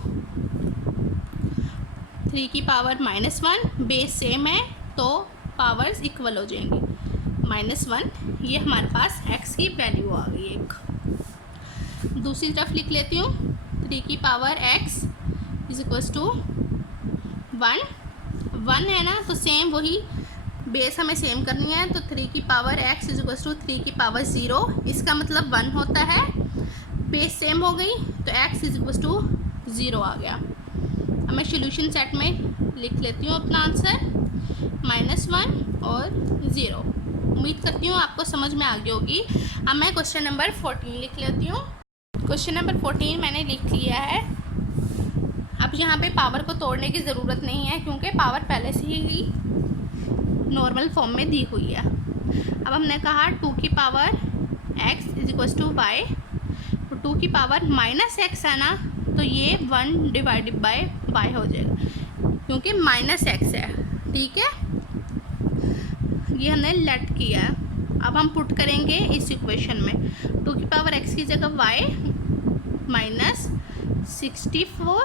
3 की पावर -1, बेस सेम है तो पावर्स इक्वल हो जाएंगी, -1। ये हमारे पास x की वैल्यू आ गई एक। दूसरी तरफ लिख लेती हूँ, 3 की power x is equals to 1 है ना, तो सेम वही बेस हमें सेम करनी है। तो 3 की power x is equals to 3 की पावर 0, इसका मतलब 1 होता है। बेस सेम हो गई तो x इज इक्वल्स टू 0 आ गया। अब मैं सोल्यूशन सेट में लिख लेती हूँ अपना आंसर -1 और 0। उम्मीद करती हूँ आपको समझ में आ गई होगी। अब मैं क्वेश्चन नंबर 14 लिख लेती हूँ। क्वेश्चन नंबर 14 मैंने लिख लिया है। अब यहाँ पे पावर को तोड़ने की ज़रूरत नहीं है क्योंकि पावर पहले से ही नॉर्मल फॉर्म में दी हुई है। अब हमने कहा 2 की power x is equals to y, तो 2 की पावर -x है ना, तो ये 1 डिवाइडेड बाय y हो जाएगा क्योंकि -x है। ठीक है, ये हमने लेट किया है। अब हम पुट करेंगे इस इक्वेशन में 2 की पावर x की जगह y -64,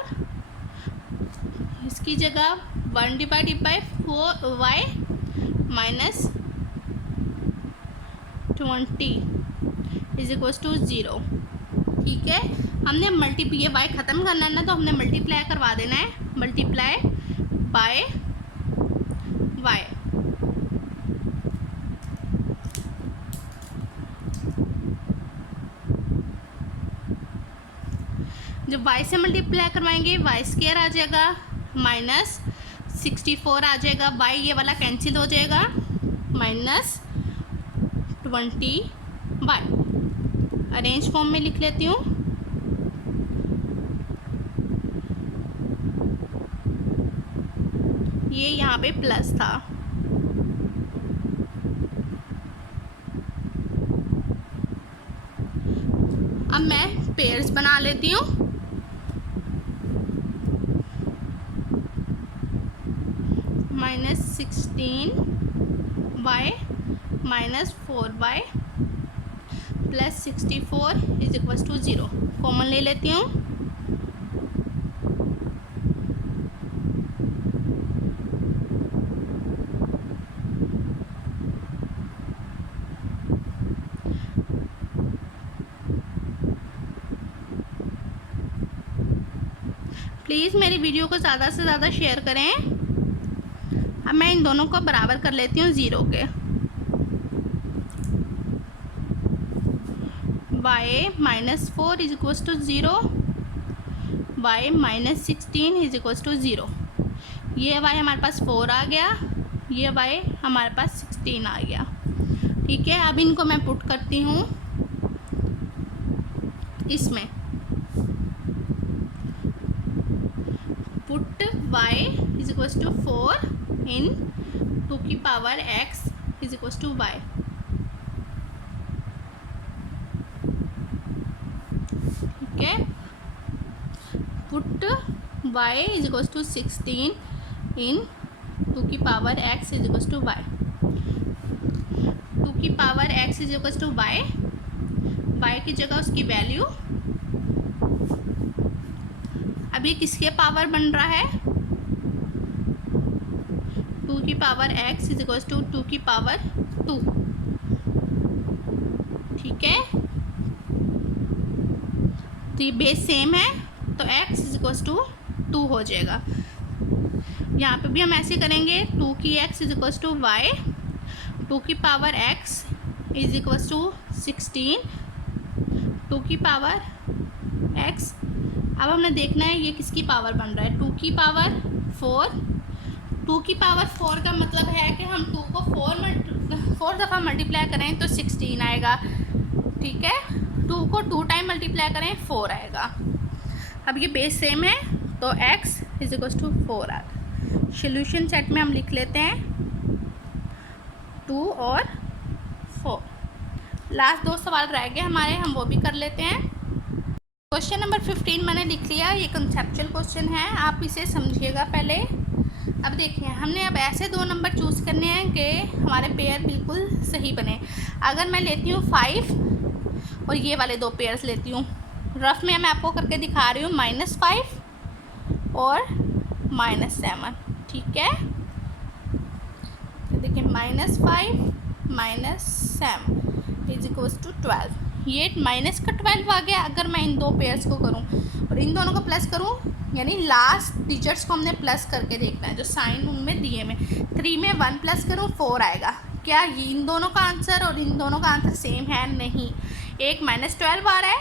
इसकी जगह 1 divided by 4y -20 is equals to 0। ठीक है, हमने ये y ख़त्म करना है ना, तो हमने मल्टीप्लाई करवा देना है, मल्टीप्लाई बाय y। जब y से मल्टीप्लाई करवाएंगे y स्क्वायर आ जाएगा, -64 आ जाएगा, y ये वाला कैंसिल हो जाएगा, -20y। अरेंज फॉर्म में लिख लेती हूँ। ये यहाँ पे प्लस था। अब मैं पेयर्स बना लेती हूँ। -16y -4y +64 is equals to 0। Common ले लेती हूँ। प्लीज़ मेरी वीडियो को ज़्यादा से ज़्यादा शेयर करें। अब मैं इन दोनों को बराबर कर लेती हूँ 0 के। y -4 is equals to 0, y -16 is equals to 0। ये y हमारे पास 4 आ गया, ये y हमारे पास 16 आ गया। ठीक है, अब इनको मैं पुट करती हूँ इसमें। Put y is equals to 4 in 2 की power x is equals to y। ठीक है, put y is equals to 16 in 2 की power x is equals to y। 2 की power x is equals to y, y की जगह उसकी वैल्यू। अब ये किसके पावर बन रहा है? 2 की power x is equals to 2 की पावर 2। ठीक है, तो ये बेस सेम है तो x इज इक्वल्स टू 2 हो जाएगा। यहाँ पे भी हम ऐसे करेंगे, 2 की x is equals to y, 2 की power x is equals to 16, 2 की पावर x। अब हमने देखना है ये किसकी पावर बन रहा है, 2 की पावर 4। 2 की पावर 4 का मतलब है कि हम 2 को 4 दफ़ा मल्टीप्लाई करें तो 16 आएगा। ठीक है, 2 को 2 टाइम मल्टीप्लाई करें 4 आएगा। अब ये बेस सेम है तो x इज इक्वल्स टू 4 आ गया। सोल्यूशन सेट में हम लिख लेते हैं 2 और 4। लास्ट 2 सवाल रह गए हमारे, हम वो भी कर लेते हैं। क्वेश्चन नंबर 15 मैंने लिख लिया। ये कंसेप्चुअल क्वेश्चन है, आप इसे समझिएगा पहले। अब देखिए, हमने अब ऐसे 2 नंबर चूज़ करने हैं कि हमारे पेयर बिल्कुल सही बने। अगर मैं लेती हूँ 5 और ये वाले 2 पेयर्स लेती हूँ, रफ में मैं आपको करके दिखा रही हूँ, -5 और -7। ठीक है, तो देखिए -5 -7 इज इक्वल्स टू 12। ये माइनस का 12 आ गया अगर मैं इन 2 पेयर्स को करूं, और इन दोनों को प्लस करूँ, यानी लास्ट डिजिट्स को हमने प्लस करके देखना है जो साइन उनमें दिए में। 3 में 1 प्लस करूँ 4 आएगा। क्या ये इन दोनों का आंसर और इन दोनों का आंसर सेम है? नहीं, एक -12 आ रहा है,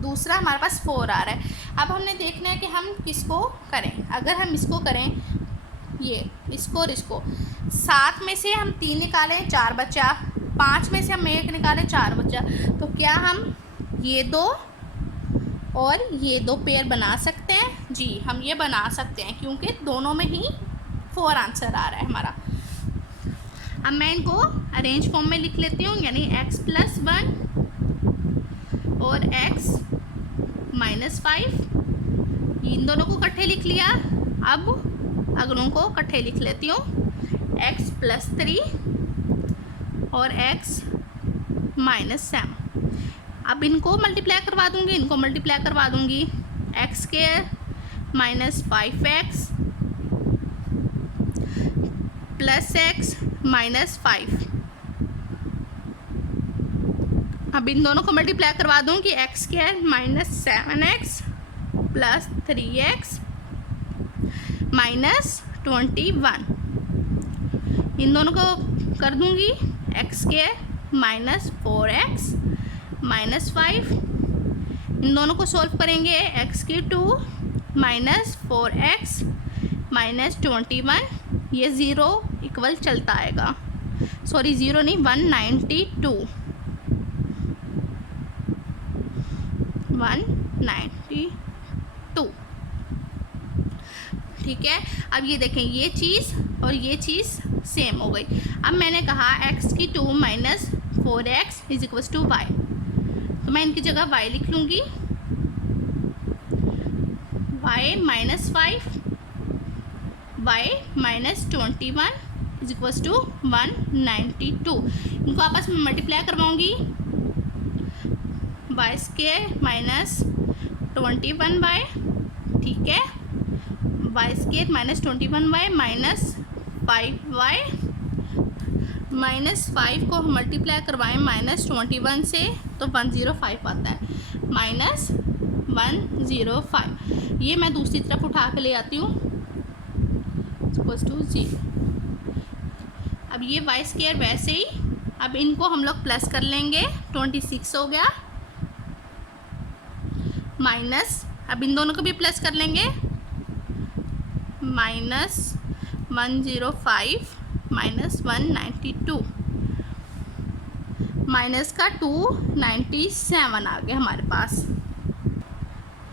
दूसरा हमारे पास 4 आ रहा है। अब हमने देखना है कि हम किसको करें। अगर हम इसको करें, ये इसको और इसको, 7 में से हम 3 निकालें 4 बचा, 5 में से हम 1 निकालें 4 बचा, तो क्या हम ये दो और ये दो पेयर बना सकते हैं? जी हम ये बना सकते हैं, क्योंकि दोनों में ही 4 आंसर आ रहा है हमारा। अब मैं इनको अरेंज फॉर्म में लिख लेती हूँ, यानी x + 1 और x -5, इन दोनों को इकट्ठे लिख लिया। अब अगलों को इकट्ठे लिख लेती हूँ, x + 3 और x -7। अब इनको मल्टीप्लाई करवा दूँगी, इनको मल्टीप्लाई करवा दूँगी, x² -5x + x -5। अब इन दोनों को मल्टीप्लाई करवा दूँ कि x² -7x + 3x -21। इन दोनों को कर दूँगी, x² -4x -5। इन दोनों को सॉल्व करेंगे, x² -4x -21, ये 0 इक्वल चलता आएगा, सॉरी 0 नहीं 192, 192। ठीक है, अब ये देखें, ये चीज़ और ये चीज़ सेम हो गई। अब मैंने कहा x² -4x = y, तो मैं इनकी जगह y लिख लूँगी, y -5 y -21 = 192। इनको आपस में मल्टीप्लाई करवाऊँगी, y² -21y, ठीक है, y² -21y -5y, -5 को हम मल्टीप्लाई करवाएं -21 से तो 105 आता है, -105। ये मैं दूसरी तरफ उठा के ले आती हूँ, = 0। अब ये y² वैसे ही, अब इनको हम लोग प्लस कर लेंगे, 26 हो गया, माइनस, अब इन दोनों को भी प्लस कर लेंगे, -105 -192, माइनस का 297 आ गया हमारे पास।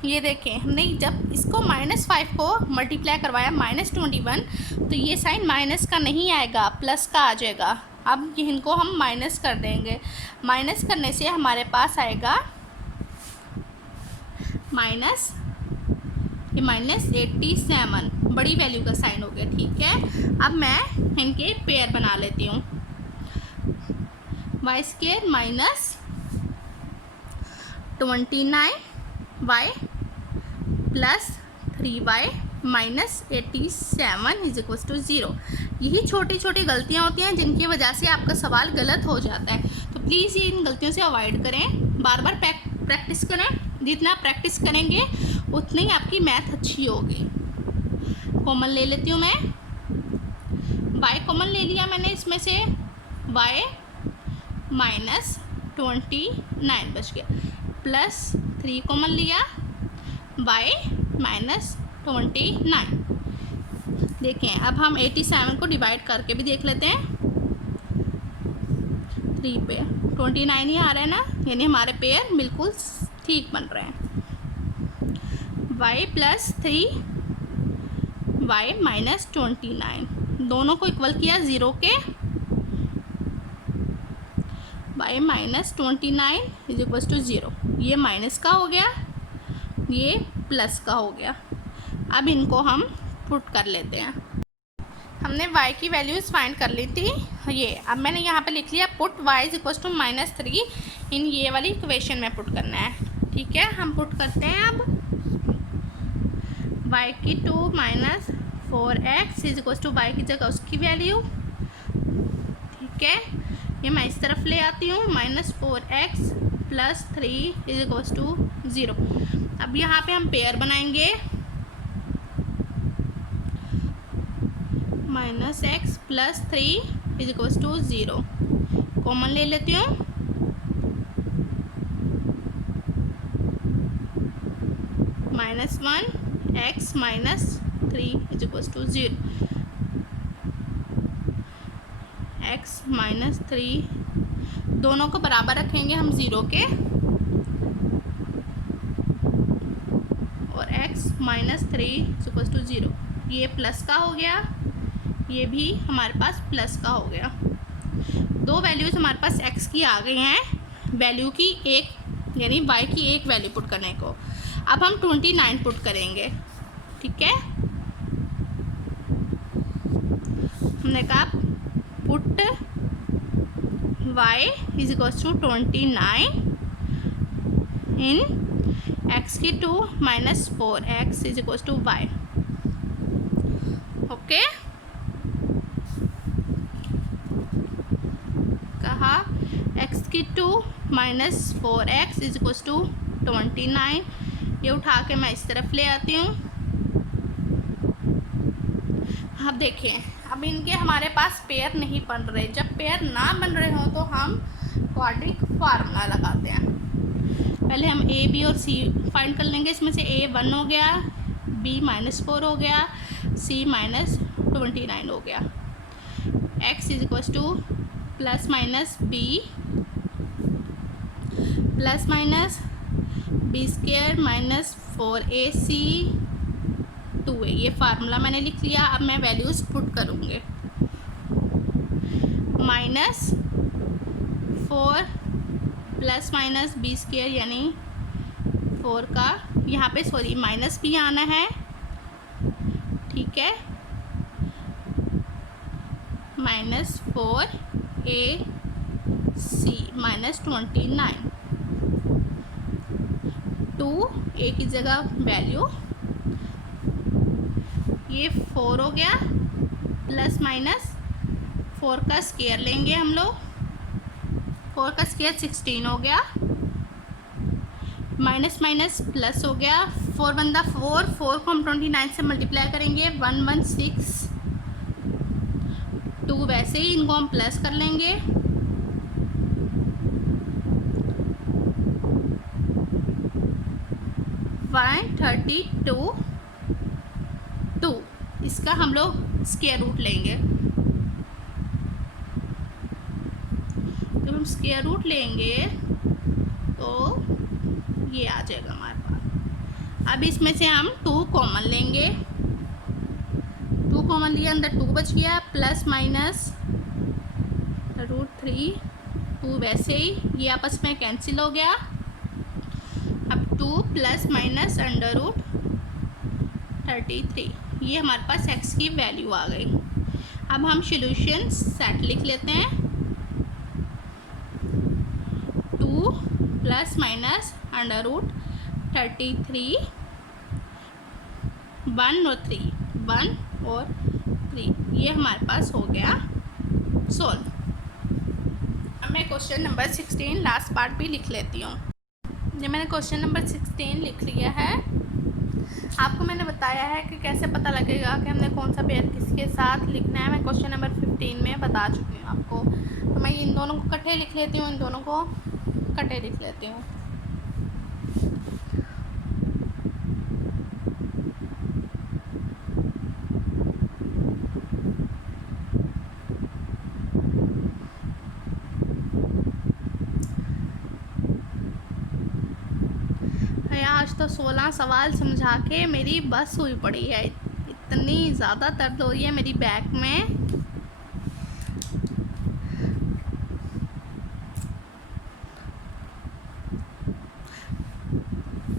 ये देखें, हमने जब इसको -5 को मल्टीप्लाई करवाया -21, तो ये साइन माइनस का नहीं आएगा, प्लस का आ जाएगा। अब इनको हम माइनस कर देंगे, माइनस करने से हमारे पास आएगा -87, बड़ी वैल्यू का साइन हो गया। ठीक है, अब मैं इनके पेयर बना लेती हूँ, y² -29y + 3y -87 = 0। यही छोटी छोटी गलतियाँ होती हैं जिनकी वजह से आपका सवाल गलत हो जाता है, तो प्लीज़ ये इन गलतियों से अवॉइड करें, बार बार प्रैक्टिस करें। जितना प्रैक्टिस करेंगे उतनी ही आपकी मैथ अच्छी होगी। कॉमन ले लेती हूँ मैं, y कॉमन ले लिया मैंने, इसमें से y -29 बच गया, +3 कॉमन लिया, y -29। देखें, अब हम 87 को डिवाइड करके भी देख लेते हैं, 3 पे 29 ही आ रहा है ना, यानी हमारे पेयर बिल्कुल ठीक बन रहे हैं। y + 3 y -29, दोनों को इक्वल किया 0 के, y -29 = 0। ये माइनस का हो गया, ये प्लस का हो गया। अब इनको हम पुट कर लेते हैं। हमने y की वैल्यूज़ फाइंड कर ली थी, ये अब मैंने यहाँ पे लिख लिया, पुट y = -3 इन ये वाली इक्वेशन में पुट करना है। ठीक है, हम पुट करते हैं। अब y² -4x = y की जगह उसकी वैल्यू, ठीक है, ये मैं इस तरफ ले आती हूँ, -4x + 3 = 0। अब यहाँ पे हम पेयर बनाएंगे, -x + 3 = 0। कॉमन ले लेती हूँ, -1 x - 3 = 0। x - 3 दोनों को बराबर रखेंगे हम 0 के, और x - 3 = 0। ये प्लस का हो गया, ये भी हमारे पास प्लस का हो गया। दो वैल्यूज़ हमारे पास x की आ गई हैं, वैल्यू की एक, यानी y की एक वैल्यू पुट करने को। अब हम 29 पुट करेंगे, ठीक है। हमने कहा पुट y = 29 इन x⁴ - 4x = y। ओके, कहा x⁴ - 4x = 29। ये उठा के मैं इस तरफ ले आती हूँ। अब देखिए, अब इनके हमारे पास पेयर नहीं बन रहे। जब पेयर ना बन रहे हो तो हम क्वाड्रिक फार्मूला लगाते हैं। पहले हम a, b और c फाइंड कर लेंगे। इसमें से a 1 हो गया, b -4 हो गया, c -29 हो गया। x = +- b +b² - 4ac 2a। ये फार्मूला मैंने लिख लिया। अब मैं वैल्यूज़ पुट करूँगी। -4 + b² यानी 4 का, यहाँ पे सॉरी माइनस भी आना है, ठीक है। -4ac -29, 2a की जगह वैल्यू, ये 4 हो गया, +- 4 का स्क्वायर लेंगे हम लोग, 4 का स्क्वायर 16 हो गया, माइनस प्लस हो गया, 4 बंदा 4, 4 को हम 29 से मल्टीप्लाई करेंगे, 116, 2 वैसे ही इनको हम प्लस कर लेंगे, 132, 2। इसका हम लोग स्क्वायर रूट लेंगे। जब हम स्क्वायर रूट लेंगे तो ये आ जाएगा हमारे पास। अब इसमें से हम 2 कॉमन लेंगे, 2 कॉमन लिया, अंदर 2 बच गया, +-√3, 2 वैसे ही, ये आपस में कैंसिल हो गया। अब 2 +- √33, ये हमारे पास x की वैल्यू आ गई। अब हम सॉल्यूशन सेट लिख लेते हैं। 2 +- √33, 1 और 3, 1 और 3, ये हमारे पास हो गया सोल्व। अब मैं क्वेश्चन नंबर 16 लास्ट पार्ट भी लिख लेती हूँ। ये मैंने क्वेश्चन नंबर 16 लिख लिया है। आपको मैंने बताया है कि कैसे पता लगेगा कि हमने कौन सा पेयर किसके साथ लिखना है। मैं क्वेश्चन नंबर 15 में बता चुकी हूँ आपको। तो मैं इन दोनों को इकट्ठे लिख लेती हूँ, इन दोनों को इकट्ठे लिख लेती हूँ। आज तो 16 सवाल समझा के मेरी बस हुई पड़ी है। इतनी ज़्यादा दर्द हो रही है मेरी बैक में।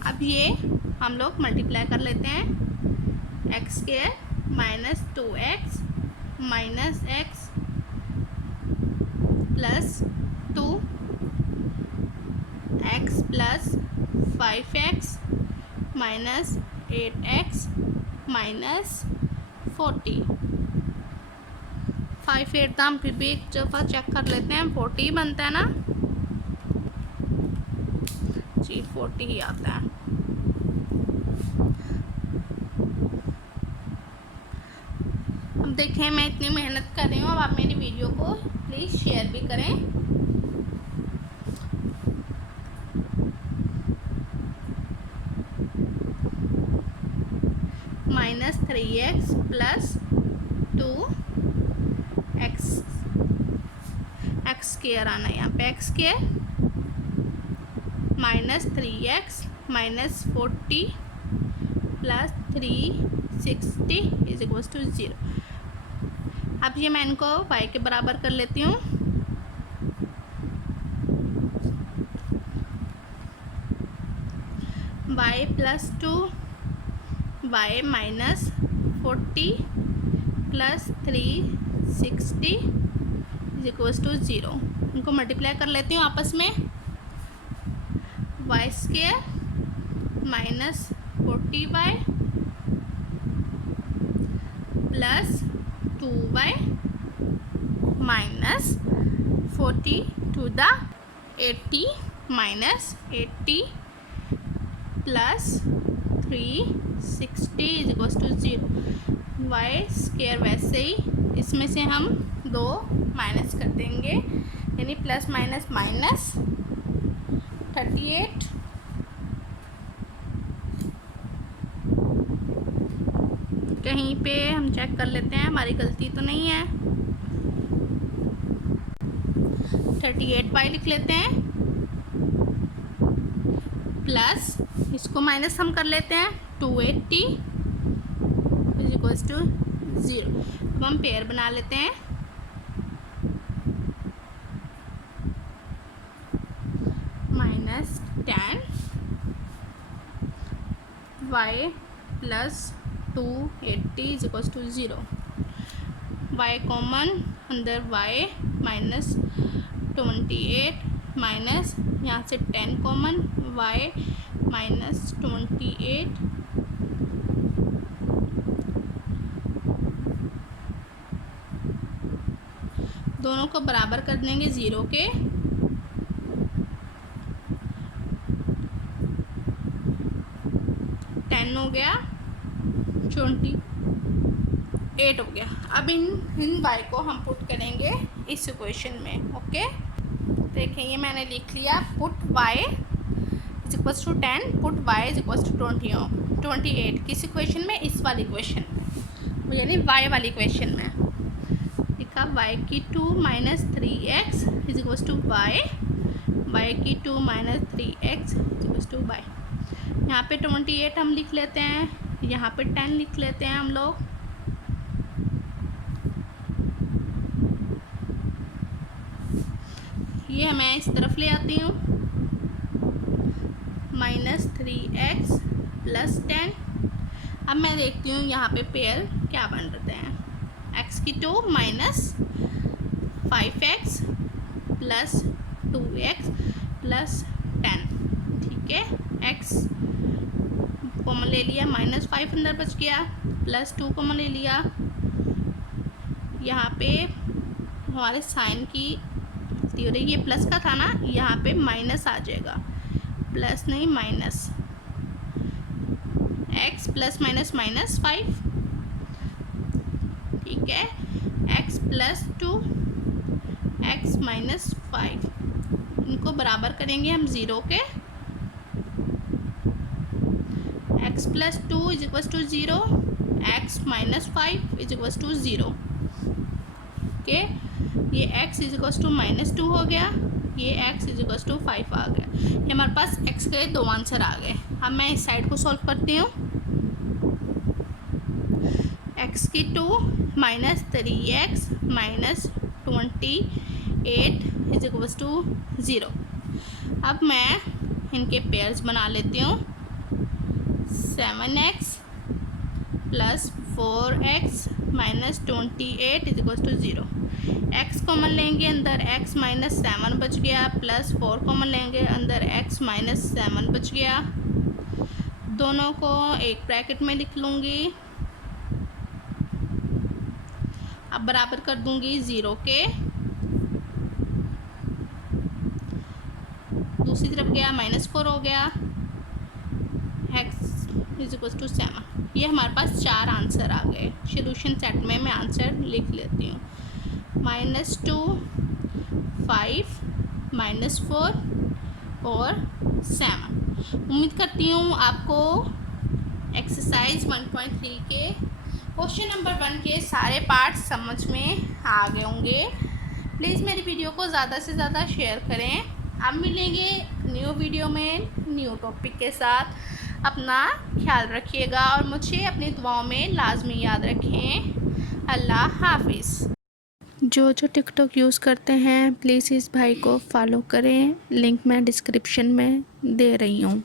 अब ये हम लोग मल्टीप्लाई कर लेते हैं। x² - 2x - x + 2 x + 5x - 8x - 40। 5 8 दाम फिर भी एक दफ़ा चेक कर लेते हैं। 40 बनता है ना? जी 40 ही आता है। देखें मैं इतनी मेहनत कर रही हूँ, अब आप मेरी वीडियो को प्लीज़ शेयर भी करें। -3x + 2x, एक्स स्क्वायर आना यहाँ पे, एक्स स्क्वायर -3x - 40 + 360 = 0। अब ये मैं इनको y के बराबर कर लेती हूँ। y + 2 y - 40 + 360 = 0। इनको मल्टीप्लाई कर लेती हूँ आपस में। y² - 40y + 2y - 40 to the 80 - 80 + 360 = 0। y² वैसे ही इसमें से हम 2 माइनस कर देंगे, यानी +- -38। कहीं पे हम चेक कर लेते हैं हमारी गलती तो नहीं है। 38y लिख लेते हैं, प्लस इसको माइनस हम कर लेते हैं 280 = 0। अब हम पेयर बना लेते हैं। -10 y + 280 = 0। y कॉमन, अंदर y -28 माइनस यहाँ से 10 कॉमन, y -28 दोनों को बराबर कर देंगे 0 के। हो गया 28 हो गया। अब इन y को हम पुट करेंगे इस इक्वेशन में। ओके, देखें ये मैंने लिख लिया, पुट y = 10, पुट y = 28 किस इक्वेशन में, इस वाली इक्वेशन में, यानी y वाली इक्वेशन में लिखा। y² - 3x = y, y² - 3x = y। यहाँ पे 28 हम लिख लेते हैं, यहाँ पे 10 लिख लेते हैं हम लोग। ये मैं इस तरफ ले आती हूँ, -3x + 10। अब मैं देखती हूँ यहाँ पे पेयर क्या बन रहे हैं। x² - 5x + 2x + 10, ठीक है। x कॉमन ले लिया, -5 अंदर बच गया, +2 कॉमन ले लिया। यहाँ पे हमारे साइन की गलती हो रही है, ये प्लस का था ना, यहाँ पे माइनस आ जाएगा, प्लस नहीं माइनस। x + -5, ठीक है। x + 2 x - 5, इनको बराबर करेंगे हम 0 के। x + 2 = 0, x - 5 = 0। ओके, ये x = -2 हो गया, ये x = 5 आ गया। ये हमारे पास x के 2 आंसर आ गए। अब मैं इस साइड को सॉल्व करती हूँ। x² - 3x - 28 = 0। अब मैं इनके पेयर्स बना लेती हूँ। 7x + 4x - 28 = 0। x कॉमन लेंगे, अंदर x - 7 बच गया, +4 कॉमन लेंगे, अंदर x - 7 बच गया। दोनों को एक ब्रैकेट में लिख लूँगी। अब बराबर कर दूँगी 0 के। दूसरी तरफ गया, -4 हो गया, x इज इक्वल टू 7। ये हमारे पास 4 आंसर आ गए। सोल्यूशन सेट में मैं आंसर लिख लेती हूँ। -2, 5, -4 और 7। उम्मीद करती हूँ आपको एक्सरसाइज 1.3 के क्वेश्चन नंबर 1 के सारे पार्ट समझ में आ गए होंगे। प्लीज़ मेरी वीडियो को ज़्यादा से ज़्यादा शेयर करें। अब मिलेंगे न्यू वीडियो में न्यू टॉपिक के साथ। अपना ख्याल रखिएगा और मुझे अपनी दुआओं में लाजमी याद रखें। अल्लाह हाफिज़। जो टिकटॉक यूज़ करते हैं प्लीज़ इस भाई को फॉलो करें, लिंक मैं डिस्क्रिप्शन में दे रही हूँ।